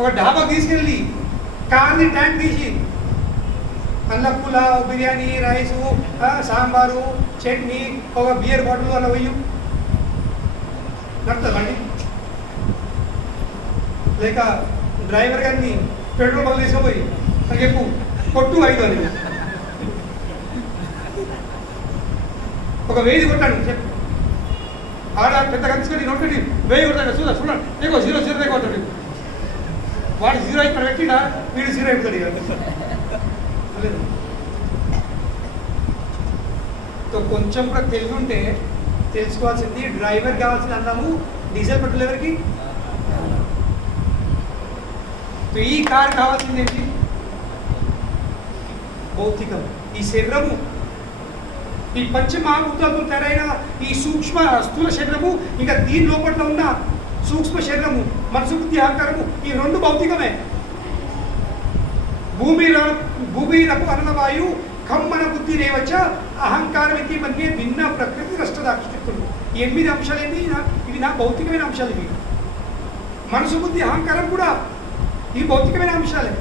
ఒక డాబా తీసుకెళ్ళి కార్ని ట్యాంక్ తీసి అందులో పులావ్, బిర్యానీ, రైసు, సాంబారు, చట్నీ, ఒక బియర్ బాటిల్ అలా వెయ్యి నడుతుందండి. లేక డ్రైవర్ గారిని పెట్రోల్ బంక్ తీసుకుపోయి నాకు చెప్పు కొట్టు 5 అని ఒక 1000 కొట్టాను చెప్పు. ఆడ పెద్ద కలుసుకొని నోట్ పెట్టి 1000 కొట్టాడు. చూడండి నీకు 0 0 కొట్టాడు. వాడు 0 ఇక్కడ పెట్టినా వీడు 0 అయిపోతాడు. సో కొంచెం కూడా తెలివి ఉంటే తెలుసుకోవాల్సింది, డ్రైవర్ కావాల్సిన అన్నము డీజిల్ పెట్రోల్ ఎవరికి? ఈ కార్ కావాల్సింది ఏంటి? భౌతికం. ఈ శరీరము, ఈ పంచమహాభూతాలతో తయారైన ఈ సూక్ష్మ స్థూల శరీరము, ఇంకా దీని లోపల ఉన్న సూక్ష్మ శరీరము, మనసు, బుద్ధి, అహంకారము, ఈ రెండు భౌతికమే. భూమిరపు అన్నవాయు కమ్మన బుద్ధి రేవచ్చ అహంకారం ఇది మధ్య భిన్న ప్రకృతి రష్టదాక్షితులు. ఈ 8 అంశాలు ఏంటి? ఇవి నా భౌతికమైన అంశాలు. ఇవి మనసు, బుద్ధి, అహంకారం కూడా ఈ భౌతికమైన అంశాలే.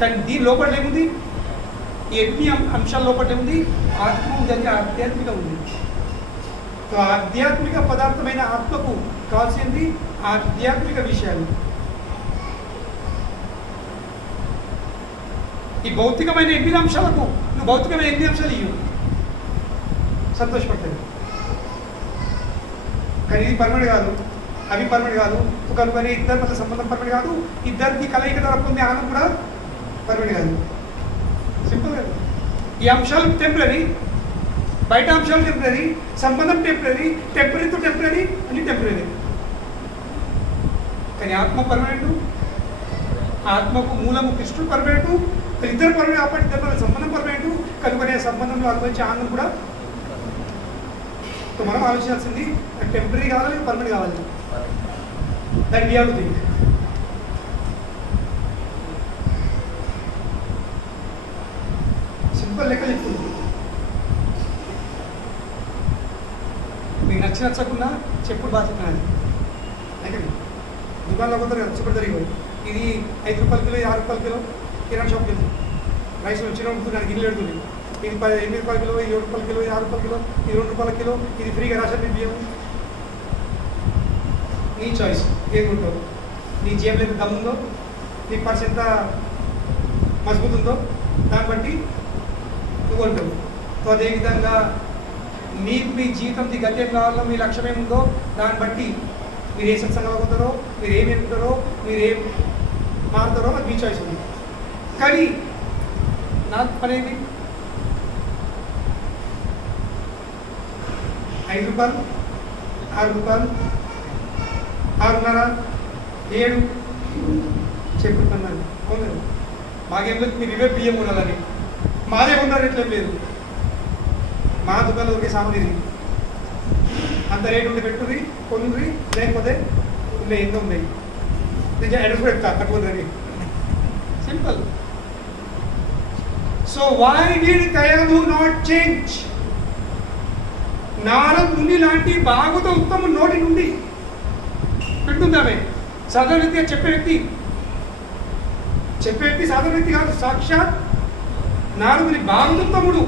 కానీ దీని లోపల ఏముంది? ఈ 8 అంశాల లోపల ఏముంది? ఆత్మ ఉంది, అంటే ఆధ్యాత్మిక ఉంది. సో ఆధ్యాత్మిక పదార్థమైన ఆత్మకు కావాల్సింది ఆధ్యాత్మిక విషయాలు. ఈ భౌతికమైన 8 అంశాలకు నువ్వు భౌతికమైన 8 అంశాలు ఇవ్వు, సంతోషపడతాయి. కానీ ఇది పర్మనెంట్ కాదు, అవి పర్మనెంట్ కాదు. కనుకనే ఇద్దరి మధ్య సంబంధం పర్మనెంట్ కాదు, ఇద్దరికి కలయిక ద్వారా పొందే ఆనందం కూడా పర్మనెంట్ కాదు. సింపుల్ కాదు. ఈ అంశాలు టెంపరీ, బయట అంశాలు టెంపరీ, సంబంధం టెంపరీ, టెంపరీతో టెంపరీ, అన్ని టెంపరీ. కానీ ఆత్మ పర్మనెంట్. ఆత్మకు మూలము కృష్ణుడు పర్మనెంట్. ఇద్దరు పర్మనెంట్ కాబట్టి ఇద్దరు సంబంధం పర్మనెంట్. కనుకనే సంబంధంలో అనుభవించే ఆనందం కూడా. సో మనం ఆలోచించాల్సింది టెంపరీ కావాలి, పర్మనెంట్ కావాలి. That we have to think. Simple లెక్క చెప్తుంది. మీకు నచ్చకున్నా చెప్పుడు బాధ్యత అది. అయితే దుకాణంలో కొందరు చెప్పుడు జరిగిపోయి ఇది 5 రూపాయల కిలో, 6 రూపాయల కిలో, కిరాణా షాప్ వెళ్తుంది. రైస్ వచ్చిన ఉంటుంది, గిన్నెలు పెడుతుంది. ఇది 8 రూపాయల కిలో, 7 రూపాయల కిలో, 6 రూపాయల కిలో, ఇది 2 రూపాయల కిలో, ఇది ఫ్రీగా రాషన్ బియ్యం. నీ చాయిస్ ఏది ఉంటావు. నీ జేబులో ఎంత దమ్ ఉందో, నీ పర్స్ ఎంత మజబూత్ ఉందో దాన్ని బట్టి నువ్వు ఉంటావు. సో అదేవిధంగా మీకు మీ జీవితం గతి ఏం కావాలో, మీ లక్ష్యం ఏముందో దాన్ని బట్టి మీరు ఏ సత్సంగంలో పోతారో, మీరు ఏమి అనుకుంటారో, మీరు ఏం మారుతారో అది మీ చాయిస్ ఉంది. కానీ నా పని ఏంటి? 5 రూపాయలు, 6 రూపాయలు, 6.5, 7 చెప్పుకున్నాను. అవును, మాకేం లేదు, మీరు ఇవే బియ్యం ఉండాలని. మాదే ఉన్నారు, ఎట్లేం లేదు. మా దుకాణంలో ఒకే సామాన్ ఇది. అంత రేటు ఉండి పెట్టుకుని కొన్ని, లేకపోతే ఉన్నాయి, ఎన్నో ఉన్నాయి. నేను అడ్రస్ కూడా చెప్తా, కట్టుకుందని. Simple. So why did Kayadhu not change? Narada Muni లాంటి భాగవత ఉత్తమ నోటి నుండి పెట్టుందామే. సాధారణ వ్యక్తిగా చెప్పే వ్యక్తి సాధారణ వ్యక్తి కాదు, సాక్షాత్ నారదుని భాగవతోత్తముడు.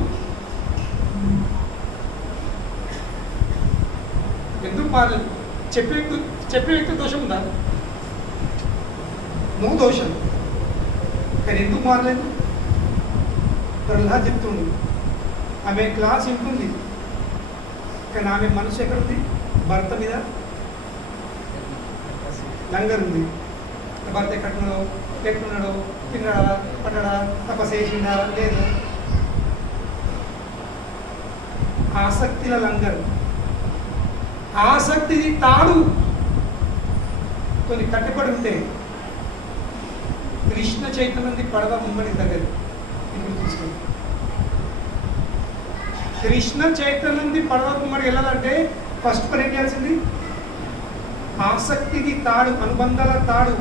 ఎందుకు మారలేదు? చెప్పే వ్యక్తి దోషం ఉందా? నో దోషం. కానీ ఎందుకు మారలేదు? ప్రహ్లాద్ చెప్తుండు, ఆమె క్లాస్ ఉంటుంది, కానీ ఆమె మనసు ఎక్కడుంది? భర్త మీద లంగర్ ఉంది. భర్త ఎక్కడున్నాడో, తిన్నాడా, పడ్డాడా, తపస్సు చేసిండా, లేదు. ఆసక్తిల లంగర్, ఆసక్తి తాడు కొన్ని కట్టుబడి ఉంటే కృష్ణ చైతన్యం పడవ ముమ్మడి దగ్గర ఇప్పుడు చూసుకోండి. కృష్ణ చైతన్యం పడవ ముమ్మడి వెళ్ళాలంటే ఫస్ట్ పని ఏం చేయాల్సింది? ఆసక్తికి తాడు, అనుబంధాల తాడు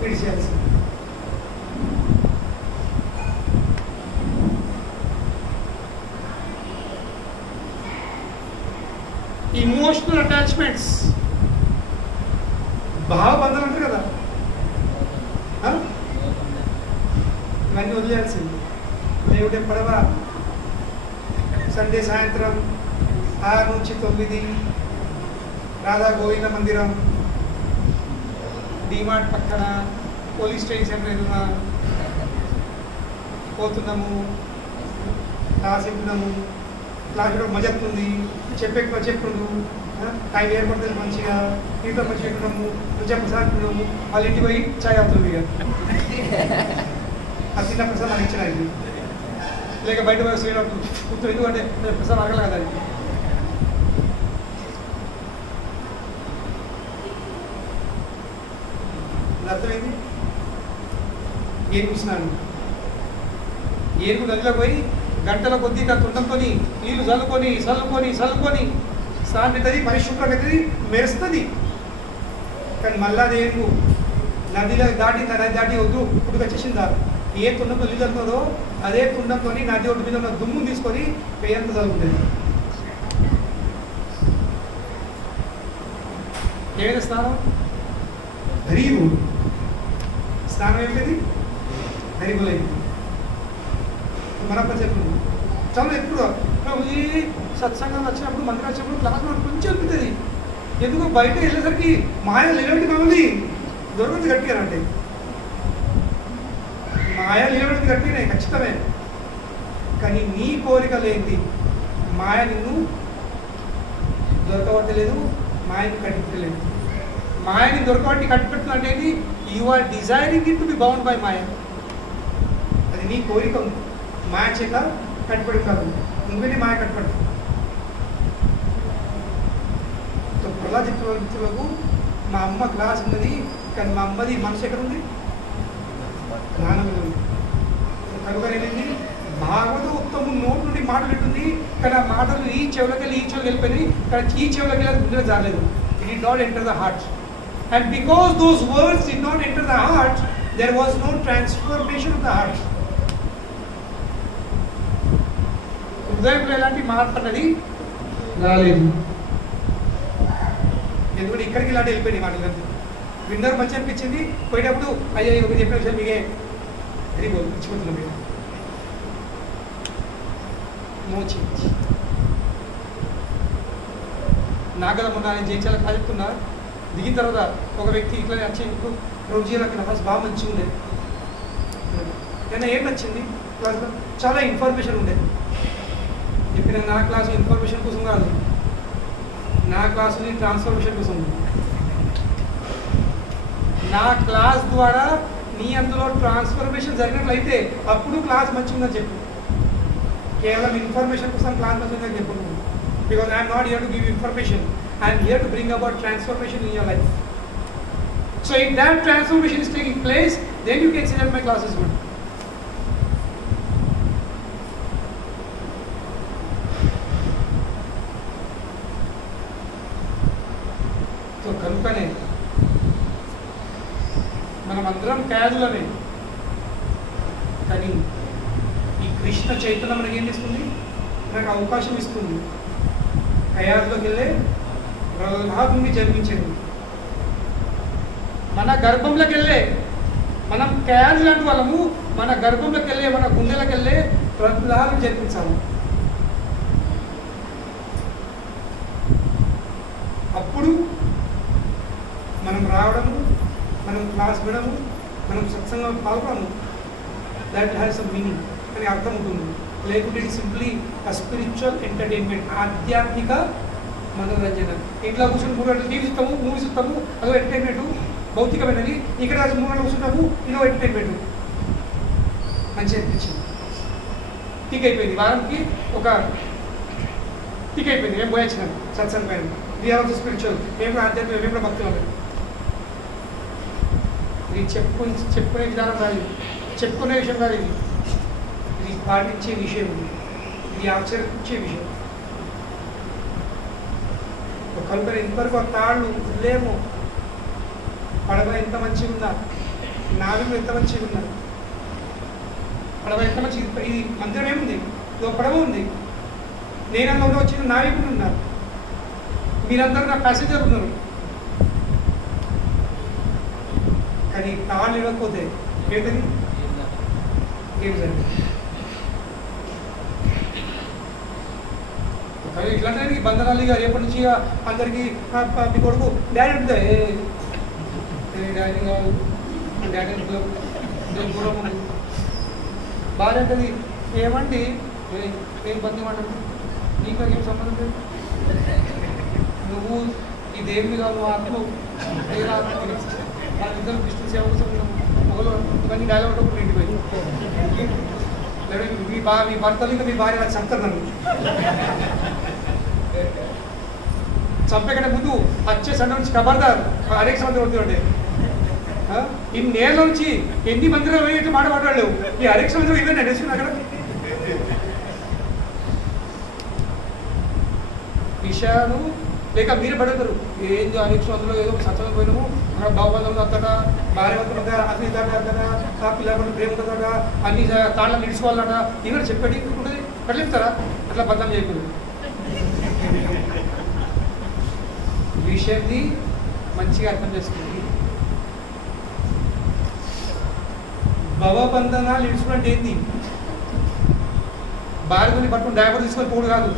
విడిచేయాల్సింది. ఇమోషనల్ అటాచ్మెంట్స్, భావబంధాలు అంటారు కదా, ఇవన్నీ వదిలేయాల్సింది. దేవుడే పడవ, సండే సాయంత్రం 6 నుంచి 9 రాధా గోవింద మందిరం, డిమార్ట్ పక్కన, పోలీస్ స్టేషన్ ఎదురుగా పోతున్నాము, క్లాస్ వింటున్నాము. క్లాస్ కూడా మజత్తుంది, చెప్తుండు, టైం ఏర్పడుతుంది మంచిగా, ఇంట్లో మంచిగా వింటున్నాము, మంచిగా ప్రసాదిస్తున్నాము. వాళ్ళ ఇంటికి పోయి చాయ్ అవుతుంది. ఇక ఆ చిన్న ప్రసాదం నాకు ఇచ్చిన ఇది, లేక బయట పోయి శ్రీరామ్ కూర్చొని, ఎందుకంటే ప్రసాదం అడగల కదా. అర్థమైంది? ఏం చూసినాను? ఏనుగు నదిలో పోయి గంటల కొద్దీ తుండంతో నీళ్లు చల్లుకొని స్నానం అవుతుంది, పరిశుభ్రమవుతుంది, మెరుస్తుంది. కానీ మళ్ళా అది ఏనుగు నదిలో దాటి వద్దు ఇప్పుడు వచ్చేసిందా, ఏ తుండంతో నీళ్ళు చల్లుతుందో అదే తుండంతో నది ఒడ్డు మీద ఉన్న దుమ్ము తీసుకొని పేయంత చల్లుతుంది. ఏమైనా స్నానం? హరిబుల్ స్నానం ఏమిటి? హరిబుల్ అయింది. మన చెప్తుంది చాలా ఎప్పుడు ఈ సత్సంగం వచ్చినప్పుడు, మంత్రం వచ్చినప్పుడు క్లాస్ కొంచెం అనిపిస్తుంది. ఎందుకు బయట వెళ్ళేసరికి మాయ నిలబెట్టి మమ్మల్ని దొరకదు గట్టిగా అంటే, మాయ నిలబెట్టి గట్టిగానే ఖచ్చితమే. కానీ నీ కోరిక లేనిది మాయ నిన్ను దొరకబట్టలేదు, మాయని కట్టిపెట్టలేదు. మాయని దొరకబట్టి కట్టిపెట్టడం అంటే ఏంటి? You are desiring it to be bound by Maya. అది నీ కోరిక ఉంది, మాయ చేత కట్టుబడి కాదు, నువ్వేనే మాయ కట్టుబడి. ప్రహ్లాద్ చక్రవర్తులకు మా అమ్మ క్లాస్ ఉన్నది, కానీ మా అమ్మది మనసు ఎక్కడ ఉంది? జ్ఞానం ఉంది. కనుక ఏంటి? భాగవత ఉత్తము నోటి నుండి మాటలు ఉంటుంది, కానీ ఆ మాటలు ఈ చెవులకి వెళ్ళిపోయినాయి, కానీ ఈ చెవులకి వెళ్ళి గుండెలో జారలేదు. It did not enter the heart. And because those words did not enter the heart, there was no transformation of the heart. హృదయంలో ఎలాంటి మార్పు అన్నది రాలేదు. ఎందుకంటే ఇక్కడికి ఇలాంటి వెళ్ళిపోయినాయి మాటలు. విన్నర్ మంచి అనిపించింది, పోయేటప్పుడు అయ్యా ఒకటి చెప్పిన విషయం మీకే వెళ్ళిపోదు, ఇచ్చిపోతున్నాం. మీరు నో చేంజ్. నాకు కదా మొన్న నేను జయించాలని కాదు చెప్తున్నా. దిగిన తర్వాత ఒక వ్యక్తి ఇట్లా వచ్చి ఇప్పుడు ప్రభుజీలో క్లాస్ బాగా మంచిగా ఉండే, నేను ఏం నచ్చింది క్లాస్లో? చాలా ఇన్ఫర్మేషన్ ఉండే. చెప్పిన నా క్లాస్ ఇన్ఫర్మేషన్ కోసం కాదు, నా క్లాసు నీ ట్రాన్స్ఫర్మేషన్ కోసం ఉంది. నా క్లాస్ ద్వారా నీ అందులో ట్రాన్స్ఫర్మేషన్ జరిగినట్లయితే అప్పుడు క్లాస్ మంచిగా ఉందని చెప్పు. కేవలం ఇన్ఫర్మేషన్ కోసం క్లాస్ మంచిగా ఉందని చెప్పు. Because I'm not here to give information, I'm here to bring about transformation in your life. So if that transformation is taking place, then you can say that my class is good. So కనుకనే మనమందరం క్యాజులమే, కానీ ఈ కృష్ణ చైతన్యం మనకి ఏం ఇస్తుంది? మనకు అవకాశం ఇస్తుంది. కయాజ్లోకి వెళ్ళే ప్రహ్లాదుని జన్మించేది. మన గర్భంలోకి వెళ్ళే మనం క్యాజ్ లాంటి వాళ్ళము, మన గర్భంలోకి వెళ్ళే మన గుండెలకు వెళ్ళే ప్రహ్లాదుని జన్మించాము. అప్పుడు మనం రావడము, మనం క్లాస్ వినము, మనం సత్సంగం పాల్గొనము, దట్ హ్యాస్ సమ్ మీనింగ్ అని అర్థం ఉంటుంది. లేకుంటే it simply a spiritual entertainment, ఆధ్యాత్మిక మనోరంజన. ఇంట్లో కూర్చొని 3 గంటలు టీవీ చూస్తాము, మూవీ చూస్తాము, అదో ఎంటర్టైన్మెంట్ భౌతికమైనది. ఇక్కడ 3 గంటలు కూర్చుంటాము, ఇదో ఎంటర్టైన్మెంట్. మంచి అనిపించింది, టిక్ అయిపోయింది. వారానికి ఒక టిక్ అయిపోయింది. మేము పోయొచ్చినాం సత్సంగం పైన. వి ఆర్ ఆల్సో స్పిరిచువల్, మేము కూడా ఆధ్యాత్మిక, మేము కూడా భక్తులు. ఇది చెప్పుకునే విధానం కాదు, చెప్పుకునే విషయం కాదు. ఇది పాటించే విషయం, ఇది ఆచరించే విషయం. కనుక ఇంతవరకు తాళ్ళు లేము. పడవ ఎంత మంచిగా ఉందా, నావికులు ఎంత మంచిగా ఉన్నారు. పడవ ఎంత మంచి, ఇది మందిరం ఏముంది, ఇదో పడవ ఉంది. నేను అందులో వచ్చిన నావికులు ఉన్నారు, మీరందరూ నా ప్యాసింజర్ ఉన్నారు. కానీ తాళ్ళు ఇవ్వకపోతే ఏంటది, ఏం జరిగింది? కానీ ఇట్లాంటి బంధనాలు ఇక రేపటి నుంచి అందరికీ మీ కొడుకు డాడీ ఉంటుంది, డాడీ కాదు డాడీ దూరం భార్య అంటది, ఏమండి ఏం బంధం అంటుంది, నీకు ఏం సంబంధం లేదు, నువ్వు ఈ దేవుని కాదు ఆత్మ వాళ్ళిద్దరు కృష్ణ సేవ కోసం మొగలు ఇవన్నీ డైలాగ్ ఒకటి ఇంటికి పోయి మీ భర్తలు ఇంకా మీ భార్య నాకు చంపుతారు. నన్ను చంపేకంటే ముందు వచ్చే సండ నుంచి ఖబర్దార్ అనేక సంవత్సరం అవుతుండే. ఇన్నేళ్ళ నుంచి ఎన్ని మందిలో ఇట్లా మాట్లాడలేవు. ఈ అనేక సంవత్సరం ఇవే నేను వేసుకున్నా అక్కడ విషయాలు లేక మీరు పడతారు. ఏంది అనేక సంవత్సరంలో ఏదో సత్సంగం పోయినాము, అక్కడ బాహుబంధంలో అంతటా భార్య వంతులుగా అన్ని దాటా పిల్లలు ప్రేమ ఉంటుందట, అన్ని తాళ్ళని నిడుచుకోవాలట, ఇవి చెప్పేది ఉంటుంది. అట్లా చెప్తారా? అట్లా బద్దం చేయకూడదు. విషయాన్ని మంచిగా అర్థం చేసుకుంది. భవబంధనాలు నిడుచుకుంటే ఏంది? భార్యని పట్టుకుని డ్రైవర్ తీసుకొని పోడు కాదు.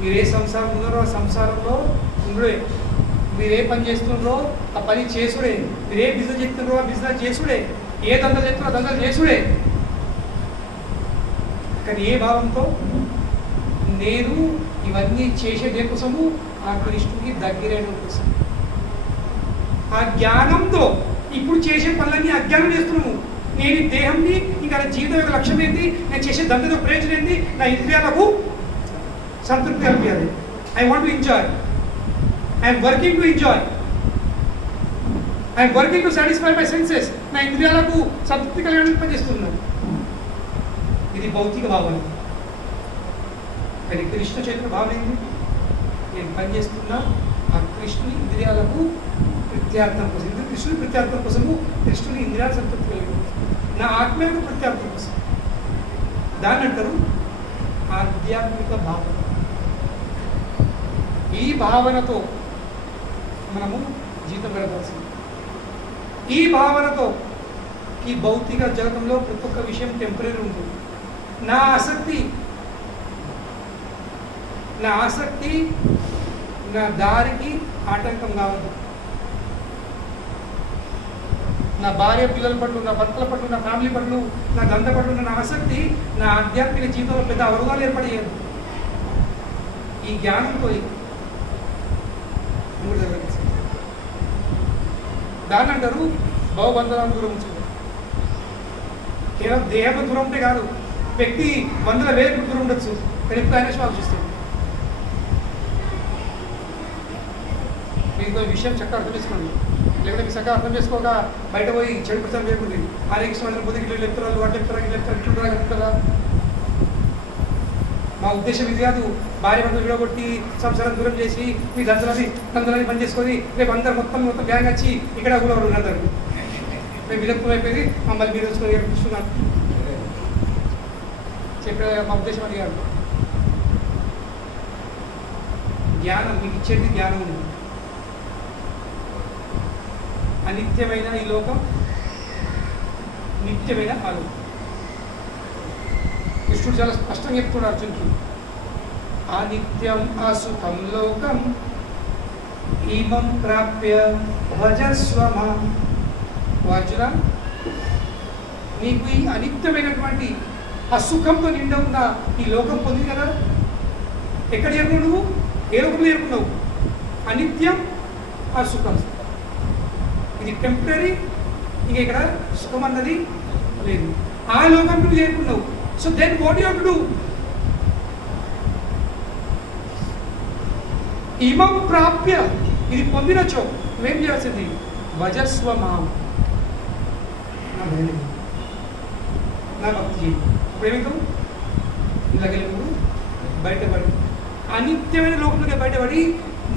మీరు ఏ సంసారం ఉన్నారో ఆ సంసారంలో ఉండే, మీరు ఏ పని చేస్తున్నారో ఆ పని చేసుడే, మీరు ఏ బిజినెస్ చేస్తున్నారో ఆ బిజినెస్ చేసుడే, ఏ దందలు చేస్తున్నారో దందలు చేసుడే. కానీ ఏ భావంతో? నేను ఇవన్నీ చేసే దేనికోసము? ఆ కృష్ణుడికి దగ్గరైన కోసం. ఆ జ్ఞానంతో ఇప్పుడు చేసే పనులన్నీ అజ్ఞానం చేస్తున్నాము. నేను ఈ దేహంని, ఇంకా నా జీవితం యొక్క లక్ష్యం ఏంటి, నేను చేసే దందతో ప్రయోజనం ఏంటి, నా ఇంద్రియాలకు సంతృప్తి కలిపించాలి. I want to enjoy, I'm working to enjoy, I'm working to satisfy my senses. నా ఇంద్రియాలకు సంతృప్తి కలిగడానికి పనిచేస్తున్నాను. ఇది భౌతిక భావన. కానీ కృష్ణ చైతన్య భావన ఏంటి? నేను పనిచేస్తున్నా ఆ కృష్ణుని ఇంద్రియాలకు ప్రత్యార్థం కోసం, కృష్ణుని ప్రత్యార్థం కోసము, కృష్ణుని ఇంద్రియాల సంతృప్తి కలిగి, నా ఆత్మ యొక్క ప్రత్యార్థం కోసం. దాన్ని అంటారు ఆధ్యాత్మిక భావన. ఈ భావనతో మనము జీవితం గడపాల్సింది. ఈ భావనతో ఈ భౌతిక జగతంలో ప్రతి ఒక్క విషయం టెంపరీ ఉంటుంది. నా ఆసక్తి నా దారికి ఆటంకం కావద్దు. నా భార్య పిల్లల పట్ల, నా భర్తల పట్ల, నా ఫ్యామిలీ పట్ల, నా దంత పట్ల నా ఆసక్తి నా ఆధ్యాత్మిక జీవితంలో పెద్ద అవరోధాలు ఏర్పడేయదు. ఈ జ్ఞానంతో దాన్ని అంటారు భవబంధనాన్ని దూరం ఉంచుకోవడం. కేవలం దేహం దూరం ఉంటే కాదు, వ్యక్తి వందల వేల దూరం ఉండొచ్చు, కానీ ఇప్పుడు ఆయన ఆలోచిస్తాడు. మీకు ఈ విషయం చక్కగా అర్థం చేసుకోండి, లేకపోతే మీకు చక్కగా అర్థం చేసుకోక బయట పోయి చెడు ప్రచారం చేయకుండా హరే కృష్ణ మందిరం పోతే ఇట్లా చెప్తారు, అట్లా చెప్తారా, ఇట్లా చెప్తారు, ఇట్లుంటారా, చెప్తారా. మా ఉద్దేశం ఇది కాదు. భార్య బంధువులు విడగొట్టి సంసారం దూరం చేసి మీ దందలని పని చేసుకొని రేపు అందరు మొత్తం గ్యాంగ్ వచ్చి ఇక్కడ కూడా అందరు మేము విరక్తం అయిపోయి మమ్మల్ని మీరు వచ్చుకొని చూస్తున్నాం చెప్పే మా ఉద్దేశం అది కాదు. జ్ఞానం మీకు ఇచ్చేది జ్ఞానం ఉంది. అనిత్యమైన ఈ లోకం, నిత్యమైన ఆలోకం. కృష్ణుడు చాలా స్పష్టంగా చెప్తున్నాడు అర్జునుడికి, అనిత్యం అసుఖం లోకం ఇమం ప్రాప్య భజస్వ మాం. అర్జున, నీకు ఈ అనిత్యమైనటువంటి అసుఖంతో నిండా ఉన్న ఈ లోకం పొంది కదా, ఎక్కడ చేరుకున్నావు నువ్వు? ఏ లోకంలో చేరుకున్నావు? అనిత్యం అసుఖం. ఇది టెంపరీ, ఇంక ఇక్కడ సుఖం అన్నది లేదు. ఆ లోకం నువ్వు చేరుకున్నావు. So then what you have to do? ఇమం ప్రాప్య, ఇది పొందినచో నువ్వేం చేయాల్సింది? భజస్వ మాం, నా భక్తి చేయి. ఇప్పుడు ఏమవుతావు? ఇలాగెళ్ళినప్పుడు బయటపడి అనిత్యమైన లోకంలోకి బయటపడి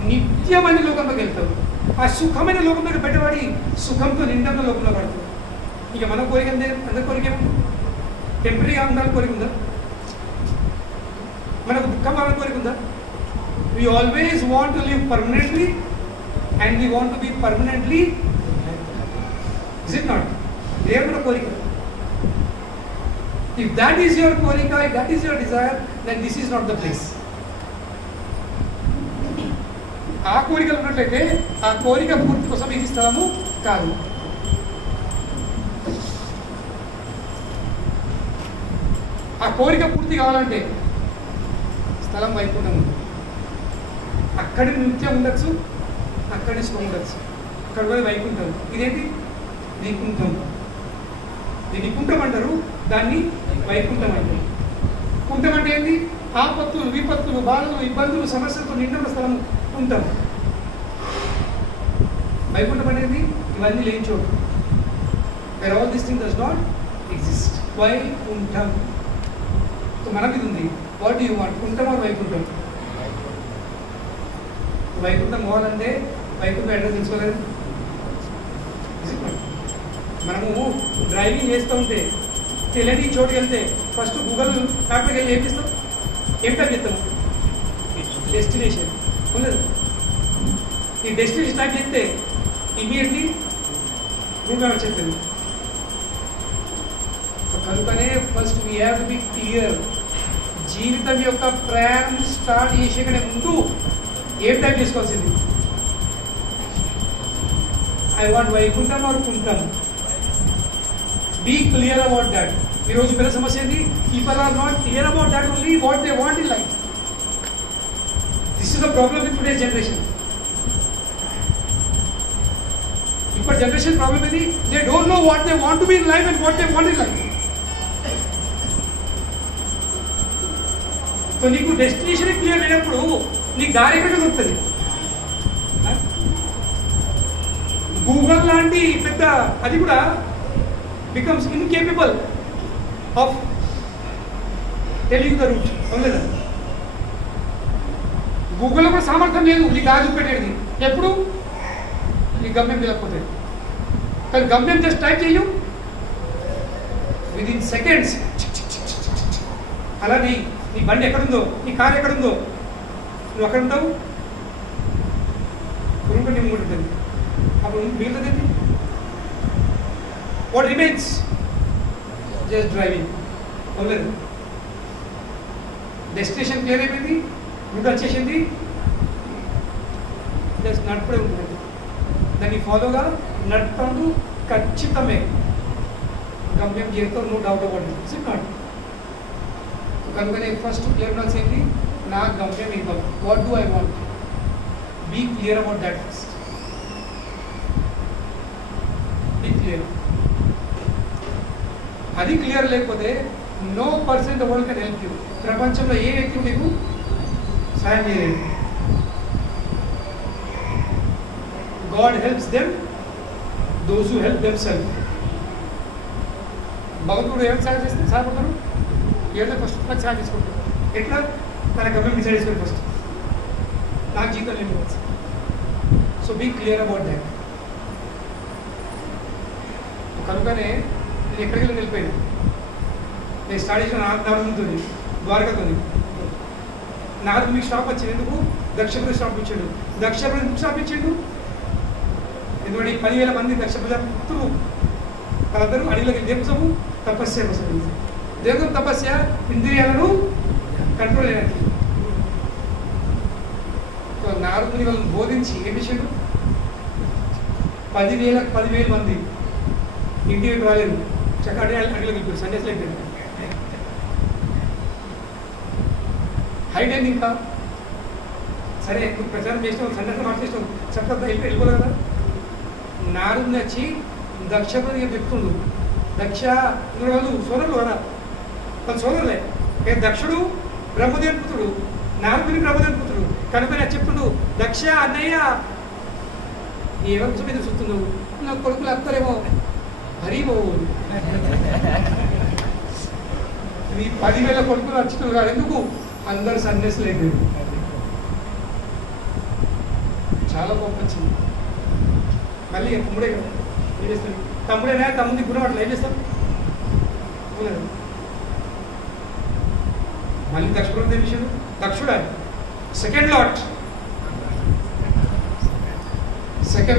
నిత్యమైన లోకంలోకి వెళ్తావు. ఆ సుఖమైన లోకంలోకి బయటపడి సుఖంతో నిండన్న లోకంలో పడతావు. ఇక మన కోరిక అందరి కోరిక ఏముంది? టెంపరీగా ఉండాలని కోరిక ఉందా? మనకు దుఃఖం అవ్వాలని కోరిక ఉందా? We always want to live permanently and we want to be permanently. Is it not? Devana korika. If that is your korika, if that is your desire, then this is not the place. ఆ కోరికలు ఉన్నట్లయితే ఆ కోరిక పూర్తి కోసం ఇది స్థలము కాదు. ఆ కోరిక పూర్తి కావాలంటే స్థలం వైకుంఠం ఉంది. అక్కడి నిత్యం ఉండొచ్చు, అక్కడి సుఖం ఉండొచ్చు, అక్కడ పోయి వైకుంఠం. ఇదేంటి? నికుంఠం. ఇది నికుంఠం అంటారు, దాన్ని వైకుంఠం అంటారు. కుంఠం అంటే ఏంటి? ఆపత్తులు, విపత్తులు, బాధలు, ఇబ్బందులు, సమస్యలతో నిండిన స్థలం ఉంటాం. వైకుంఠం అనేది ఇవన్నీ లేని చోటు. Where all this thing does not exist. Vaikuntham. మన మీద ఉంది. What do you want? Kuntham or Vaikuntham? Vaikuntham పోవాలంటే వైకుంఠం అడ్రస్ తెలుసుకోలేదు. మనము డ్రైవింగ్ చేస్తూ ఉంటే తెలియని చోటుకి వెళ్తే ఫస్ట్ గూగుల్ మ్యాప్లోకి వెళ్ళి ఏం చేస్తాం? ఏం టైప్ చేస్తాము? డెస్టినేషన్ ఉండదు. ఈ డెస్టినేషన్ టైప్ చేస్తే ఇమీడియట్లీ రూట్ మ్యాప్ వచ్చేస్తుంది. కనుకనే first we have to be clear. జీవితం యొక్క ప్రయాణం స్టార్ట్ చేసే కంటే ముందు ఏం టైప్ చేసుకోవాల్సింది? I want Vaikuntham or Kuntham. Be clear about that. ఈరోజు పెద్ద సమస్య ఏంటి? People are not clear about that only what they want in life. This is the problem with today's generation. ఇప్పుడు జనరేషన్ ప్రాబ్లమ్ ఏంటి? They don't know what they want to be in life and what they want in life. So నీకు destination clear లేనప్పుడు నీకు దారి ఎక్కడ దొరుకుతుంది? Google లాంటి పెద్ద అది కూడా becomes incapable of telling the route. అవును, గూగుల్లో కూడా సామర్థ్యం లేదు నీకు దారి చూపెట్టేది. ఎప్పుడు? నీ గమ్యం తెలియకపోతే. కానీ గమ్యం జస్ట్ టైప్ చేయు, విదిన్ సెకండ్స్. అలా నీ బండి ఎక్కడుందో, నీ కారు ఎక్కడుందో, నువ్వు అక్కడ ఉంటావు, గురువు నీ ముందు ఉంటుంది. అప్పుడు మిగిలినది వాట్ రిమైన్స్? Just driving. అవును, డెస్టినేషన్ క్లియర్ అయిపోయింది, రూట్ వచ్చేసింది, జస్ట్ నడుపుడే ఉంటుంది. దాన్ని ఫాలోగా నడుపుతాడు, ఖచ్చితమే గమ్యం చేరుతావు, no doubt about it. It's not. కనుకనే ఫస్ట్ క్లియర్ ఉండాల్సింది నా గమ్యం ఇంకా what do I want, be clear about that first. Be clear. అది క్లియర్ లేకపోతే no person the world can help you. ప్రపంచంలో ఏ వ్యక్తి నీకు సాయం చేయలేదు. God helps them those who help them self. భగవంతుడు ఎవరు సాయం చేస్తే సహాయపడతారు? ఏదో ఫస్ట్ నాకు సాయం చేసుకుంటారు. ఎట్లా? తన గమ్యం డిసైడ్ చేసుకుని ఫస్ట్ నాకు జీవితం ఏమి కావచ్చు. So be clear about that. కనుకనే నేను ఎక్కడికి వెళ్ళిపోయాను. నేను స్టార్ట్ చేసిన నారదుతుంది, ద్వారకతుంది. నారదు మీకు స్టాప్ వచ్చింది ఎందుకు? దక్షపురి స్టాప్ ఇచ్చాడు. దక్షపురి ఎందుకు స్టాప్ ఇచ్చాడు? ఎందుకంటే 10,000 మంది దక్ష ప్రజాపుత్రులు వాళ్ళందరూ అడవిలోకి దేవసము తపస్య కోసం. దేవం తపస్య ఇంద్రియాలను కంట్రోల్ చేయడానికి. నారదుని వాళ్ళని బోధించి ఏం చేశాడు? 10,000 మంది ఇంటికి రాలేదు. చక్కటి అడిగిలోకి వెళ్ళిపోయారు. సన్యాసులు అయిపోయారు. హైట్ అయింది. ఇంకా సరే నువ్వు ప్రచారం చేసినావు, సన్యాసం మార్చేసినావు, చెప్పదా వెళ్ళిపోలేదు కదా. నారదుని వచ్చి దక్షపతి చెప్తుండు. దక్ష వాళ్ళు సోదరులు కదా, వాళ్ళు సోదరులే. దక్షుడు బ్రహ్మదేవుని పుత్రుడు, నారదుని బ్రహ్మదేవుని పుత్రుడు. కనుక చెప్తుండు, దక్ష అన్నయ్య ఎవరి కోసం ఎదురు చూస్తున్నావు? నా కొడుకులు అత్తారేమో హరిమో. నీ 10,000 కొడుకులు వచ్చినారు కాదు. ఎందుకు? అందరు సన్యాసులు అయిపోయారు. చాలా కోపం వచ్చింది. మళ్ళీ తమ్ముడే కదా ఏం చేస్తాడు? తమ్ముడేనా? తమ్ముడి గుణం అట్లా ఏం చేస్తాం? మళ్ళీ దక్షుడు ఏం విషయం? దక్షుడా సెకండ్ లాట్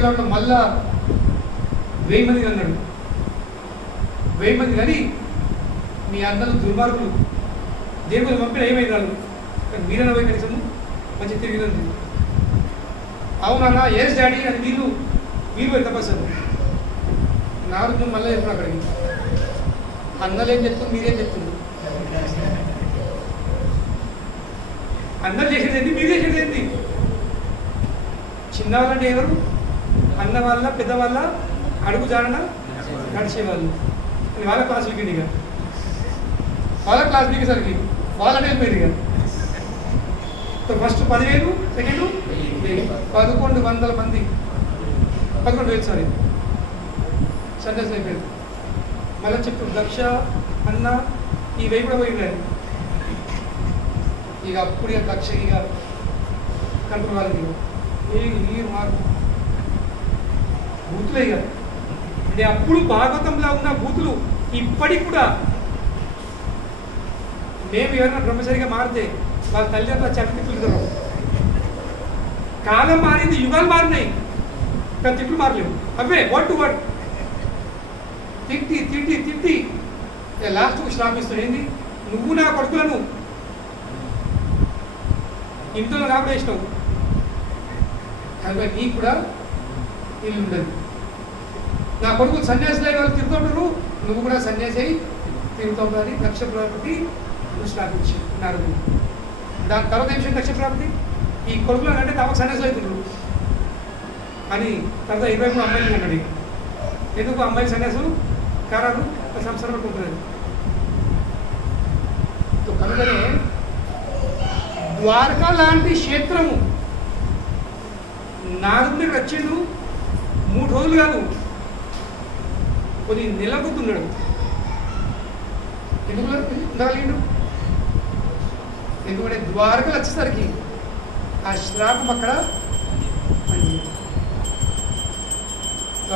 లో మళ్ళా 1000 మంది అన్నాడు. 1000 మంది కానీ మీ అన్నలు దుర్మార్గులు దేవుడు పంపిన ఏమైంది వాళ్ళు? కానీ మీరన్నా పోయి కనీసం మంచి తిరిగినంది. అవునన్నా ఏస్ డాడీ అని వీళ్ళు పోయి తపస్సు. నారదుడు మళ్ళీ చెప్పిన అక్కడికి అన్నలేం చెప్తుంది, మీరేం చెప్తుంది? అందరు చేసేది ఏంటి, మీరు చేసేది ఏంటి? చిన్నవాళ్ళంటే ఎవరు? అన్న వాళ్ళ పెద్దవాళ్ళ అడుగు జాడన నడిచేవాళ్ళు. వాళ్ళ క్లాస్ వీకెండ్ ఇక వాళ్ళ క్లాస్ వీకేసరికి వాళ్ళంటే వెళ్ళిపోయింది ఇక. ఫస్ట్ 10,000, సెకండ్ 1,100 మంది, 11,000 సారీ సన్యాసం అయిపోయింది. మళ్ళీ చెప్తాడు దక్ష అన్న ఈ వెయ్యి కూడా పోయినారు. ఇక అప్పుడు ఇక దక్ష ఇక కంట్రోల్ వాళ్ళకి ఈ మార్పు బూతులే. ఇక అంటే అప్పుడు భాగవతంలో ఉన్న బూతులు ఇప్పటికి కూడా మేము ఎవరైనా బ్రహ్మచారిగా మారితే వాళ్ళ తల్లిదండ్రుల చెట్టు తిప్పులుతారు. కాలం మారింది, యుగాలు మారినాయి, కానీ తిట్లు మారలేవు. అవే వర్డ్ టు వర్డ్ తిట్టి తిట్టి తిట్టి లాస్ట్కు శ్రామిస్తాడు. ఏంది? నువ్వు నా కొడుకులను ఇంట్లో కాపడేసినావు కనుక నీకు కూడా ఇల్లు ఉండదు. నా కొడుకులు సన్యాసులు అయిన వాళ్ళు తిరుగుతుంటారు, నువ్వు కూడా సన్యాసి అయి తిరుగుతావు అని దక్ష ప్రజాపతి స్థాపించారు. దాని తర్వాత ఏం విషయం? దక్ష ప్రజాపతి ఈ కొడుకులను అంటే తమకు సన్యాసులు అవుతున్నారు అని తర్వాత 23 అమ్మాయిలు ఉన్నాడు. ఎందుకు అమ్మాయిలు సన్యాసులు కారాలు సంసారం ఉంటుంది. కనుకనే ద్వారకా లాంటి క్షేత్రము నారదుని వచ్చిండు 3 రోజులు కాదు, కొన్ని నిలబడుతున్నాడు. ఎందుకు ఉండగలిగిండు? ఎందుకంటే ద్వారకలు వచ్చేసరికి ఆ శ్రాపం అక్కడ.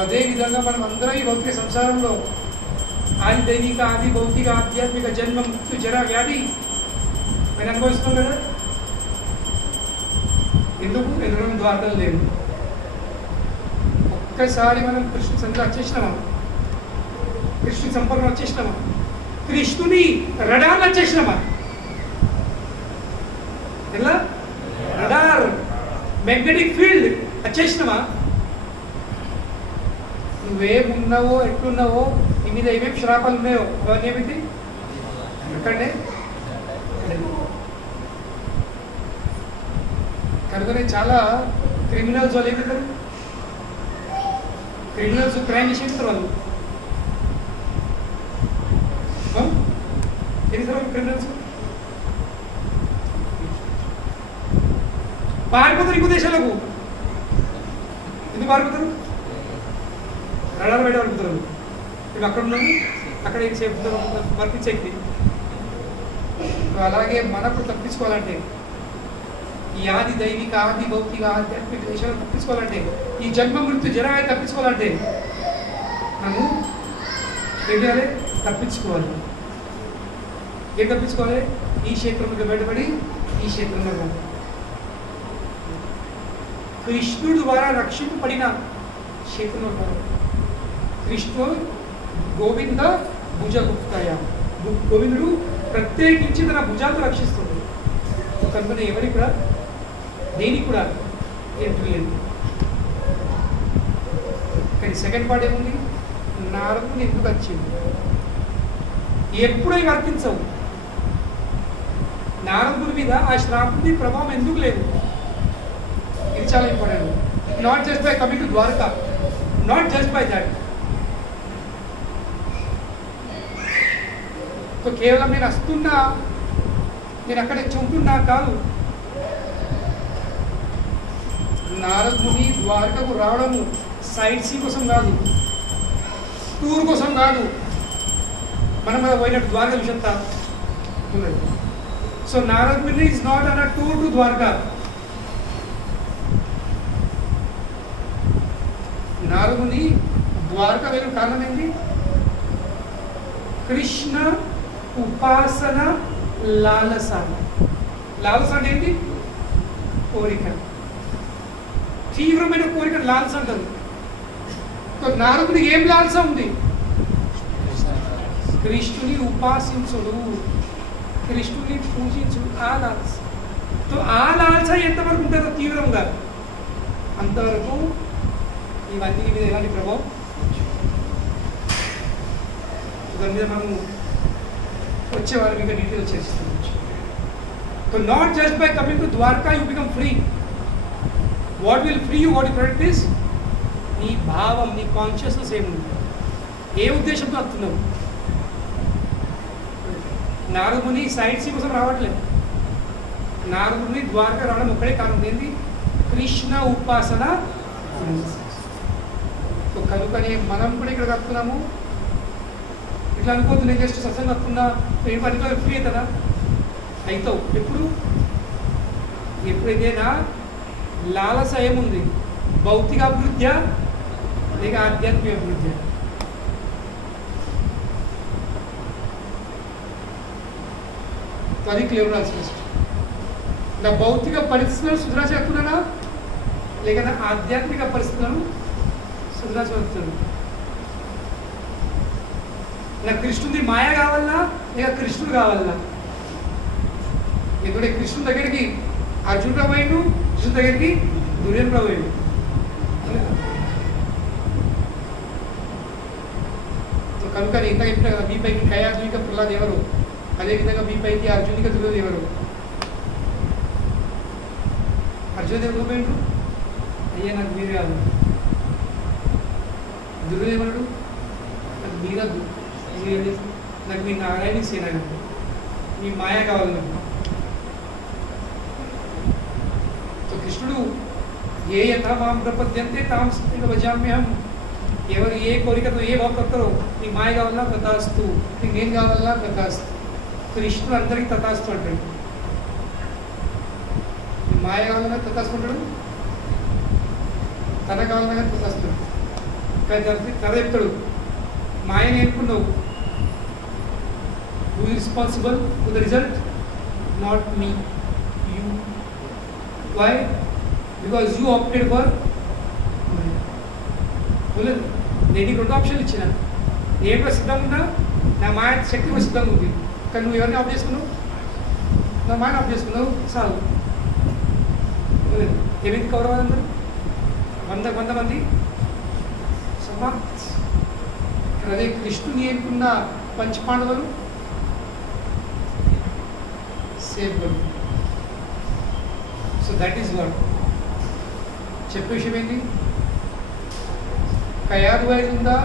అదేవిధంగా మనం అందరం ఈ భౌతిక సంసారంలో ఆది దైవిక, ఆది భౌతిక, ఆధ్యాత్మిక జన్మ, మృత్యు, జర, వ్యాధి మనం అనుభవిస్తాం కదా. ఎందుకు? ఎందుకంటే ద్వారకలు లేదు. ఒక్కసారి మనం కృష్ణుని సంధ్య వచ్చేసినామా, కృష్ణుని సంపర్కం వచ్చేసినామా, కృష్ణుని రడార్లు వచ్చేసినామా? ఎలా? రడార్ మ్యాగ్నెటిక్ ఫీల్డ్ వచ్చేసినామా? నువ్వేమున్నావో ఎట్లున్నావో నీ మీద ఏమేమి శ్రాపాలు ఉన్నాయో అవన్నీ ఏమిటి అక్కడనే. కనుకనే చాలా క్రిమినల్స్ వాళ్ళు ఏం చేస్తారు, క్రిమినల్స్ క్రైమ్ చేసేస్తారు వాళ్ళు. ఏం చేస్తారు క్రిమినల్స్? పారిపోతారు ఇంకో దేశాలకు. ఎందుకు పారిపోతారు? రడాలు బయట పడిపోతారు. మేము అక్కడ ఉన్నాము, అక్కడ ఏం చెప్తారు, వర్తించేది. అలాగే మనకు తప్పించుకోవాలంటే ఈ ఆది దైవిక, ఆది భౌతిక, ఆధ్యాత్మిక విషయాలు తప్పించుకోవాలంటే, ఈ జన్మ మృత్యు జరాన్ని తప్పించుకోవాలంటే మనము ఏం చేయాలి? తప్పించుకోవాలి. ఏం తప్పించుకోవాలి? ఈ క్షేత్రంలో బయటపడి ఈ క్షేత్రంలో కాదు. కృష్ణుడు ద్వారా రక్షింపబడిన క్షేత్రంలో కాదు. కృష్ణుడు గోవింద భుజగుప్తయ, గోవిందుడు ప్రత్యేకించి తన భుజాలను రక్షిస్తుంది. కనుక ఎవరికి కూడా దేనికి కూడా ఎంట్రీ లేదు. కానీ సెకండ్ పార్ట్ ఏముంది? నారదుని ఎందుకు వచ్చింది? ఎప్పుడై వర్తించవు. నారదుని మీద ఆ శ్రాపుని ప్రభావం ఎందుకు లేదు? ఇది చాలా important. Not just by coming to Dwarka, not just by that. So కేవలం నేను వస్తున్నా, నేను అక్కడే ఉంటున్నా కాదు. నారదుని ద్వారకకు రావడము సైట్ సీ కోసం కాదు, టూర్ కోసం కాదు. మనం అలా పోయినట్టు ద్వారక విషయంతా ఉన్నది. సో నారదుని is not on a tour to Dwarka. నారదుని ద్వారక వెళ్ళిన కారణం ఏంటి? కృష్ణ ఉపాసన లాలస. లాలస అంటే ఏంటి? కోరిక, తీవ్రమైన కోరిక లాలస అంటారు. నారదునికి ఏం లాలస ఉంది? కృష్ణుని ఉపాసించుడు, కృష్ణుని పూజించుడు, ఆ లాలస. ఆ లాలస ఎంతవరకు ఉంటుందో తీవ్రంగా అంతవరకు ఇవన్నీ మీద ఎలాంటి ప్రభావం దాని మీద మనము వచ్చే వారికి ఇంకా డీటెయిల్స్ చేస్తాం. So not just by coming to Dwarka you become free. What will free you, what you product is నీ భావం, నీ కాన్షియస్నెస్ ఏముంది, ఏ ఉద్దేశంతో వస్తున్నావు. నారదుని సైట్ సీ కోసం రావట్లేదు. నారదుని ద్వారకా రావడం ఒక్కడే కారణం ఏంటి? కృష్ణ ఉపాసన. సో కనుకనే మనం కూడా ఇక్కడ వస్తున్నాము. ఇట్లా అనుకోవద్దు నేను జస్ట్ సత్సంగా వస్తున్నా, నేను పనిలో ఫ్రీ అవుతుందా? అవుతావు. ఎప్పుడైతే నా లాలస ఏముంది? భౌతిక అభివృద్ధి లేక ఆధ్యాత్మిక అభివృద్ధి? అది క్లియర్ ఉండాల్సి ఫస్ట్. నా భౌతిక పరిస్థితులను సుధరాచేస్తున్నానా లేక నా ఆధ్యాత్మిక పరిస్థితులను సుధరాచేస్తున్నాను? నాకు కృష్ణుడి మాయ కావాలన్నా లేక కృష్ణుడు కావాలన్నా? ఎందుకంటే కృష్ణుడి దగ్గరికి అర్జునుడు పోయిండు, కృష్ణుడి దగ్గరికి దుర్యోధనుడు పోయిండు. కనుక ఇంత చెప్పిన కదా, మీ పైకి కయార్జునిక ప్రహ్లాద్ ఎవరు, అదేవిధంగా మీ పైకి అర్జునిక దుర్యోధనుడు ఎవరు? అర్జునుడు ఎవరు పోయిండు? అయ్యా నాకు మీరు కాదు. దుర్యోధనుడు నాకు మీరద్దు, నాకు మీ నారాయణ సేన కాదు, మీ మాయ కావాలి నాకు. సో కృష్ణుడు ఏ యథా మాం ప్రపద్యంతే తాం సత్యంగా భజామ్యహం. ఎవరు ఏ కోరికతో ఏ భావం కడతారో, నీకు మాయ కావాలా తథాస్తు, నీకు నేను కావాలా తథాస్తు. కృష్ణుడు అందరికీ తథాస్తు అంటాడు. మాయ కావాలన్నా తథాస్తు అంటాడు, తన కావాలన్నా తథాస్తు. కానీ తన చెప్తాడు, మాయ నేర్పుకున్నావు, who is responsible for the result? Not me, you. Why? Because you opted for నేను నీకు రెండు ఆప్షన్లు ఇచ్చిన, నేను కూడా సిద్ధంగా ఉన్నా, నా మాయ శక్తి కూడా సిద్ధంగా ఉంది. కానీ నువ్వు ఎవరిని ఆఫ్ చేసుకున్నావు? నా మాయని ఆఫ్ చేసుకున్నావు. చాలు. ఏమైంది కౌరవాలు అందరూ 100 మంది సమాప్త్. అదే కృష్ణుని ఏనుకున్న పంచపాండవులు సేవలు. సో దట్ ఈస్ వాట్ చెప్పే విషయం ఏంటి? కయాదు ఐదు ఉందా,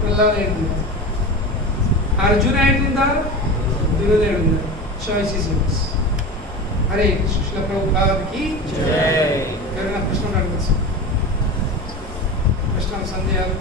ప్రహ్లాద్ ఐదు ఉందా, అర్జున్ ఐదు ఉందా, దుర్యోధనుడు ఉందా? Choice is yours. Hare Krishna ప్రభుపాదకి జై. ఎవరైనా ప్రశ్నలు అడగచ్చు? ప్రశ్నలు సందేహాలు?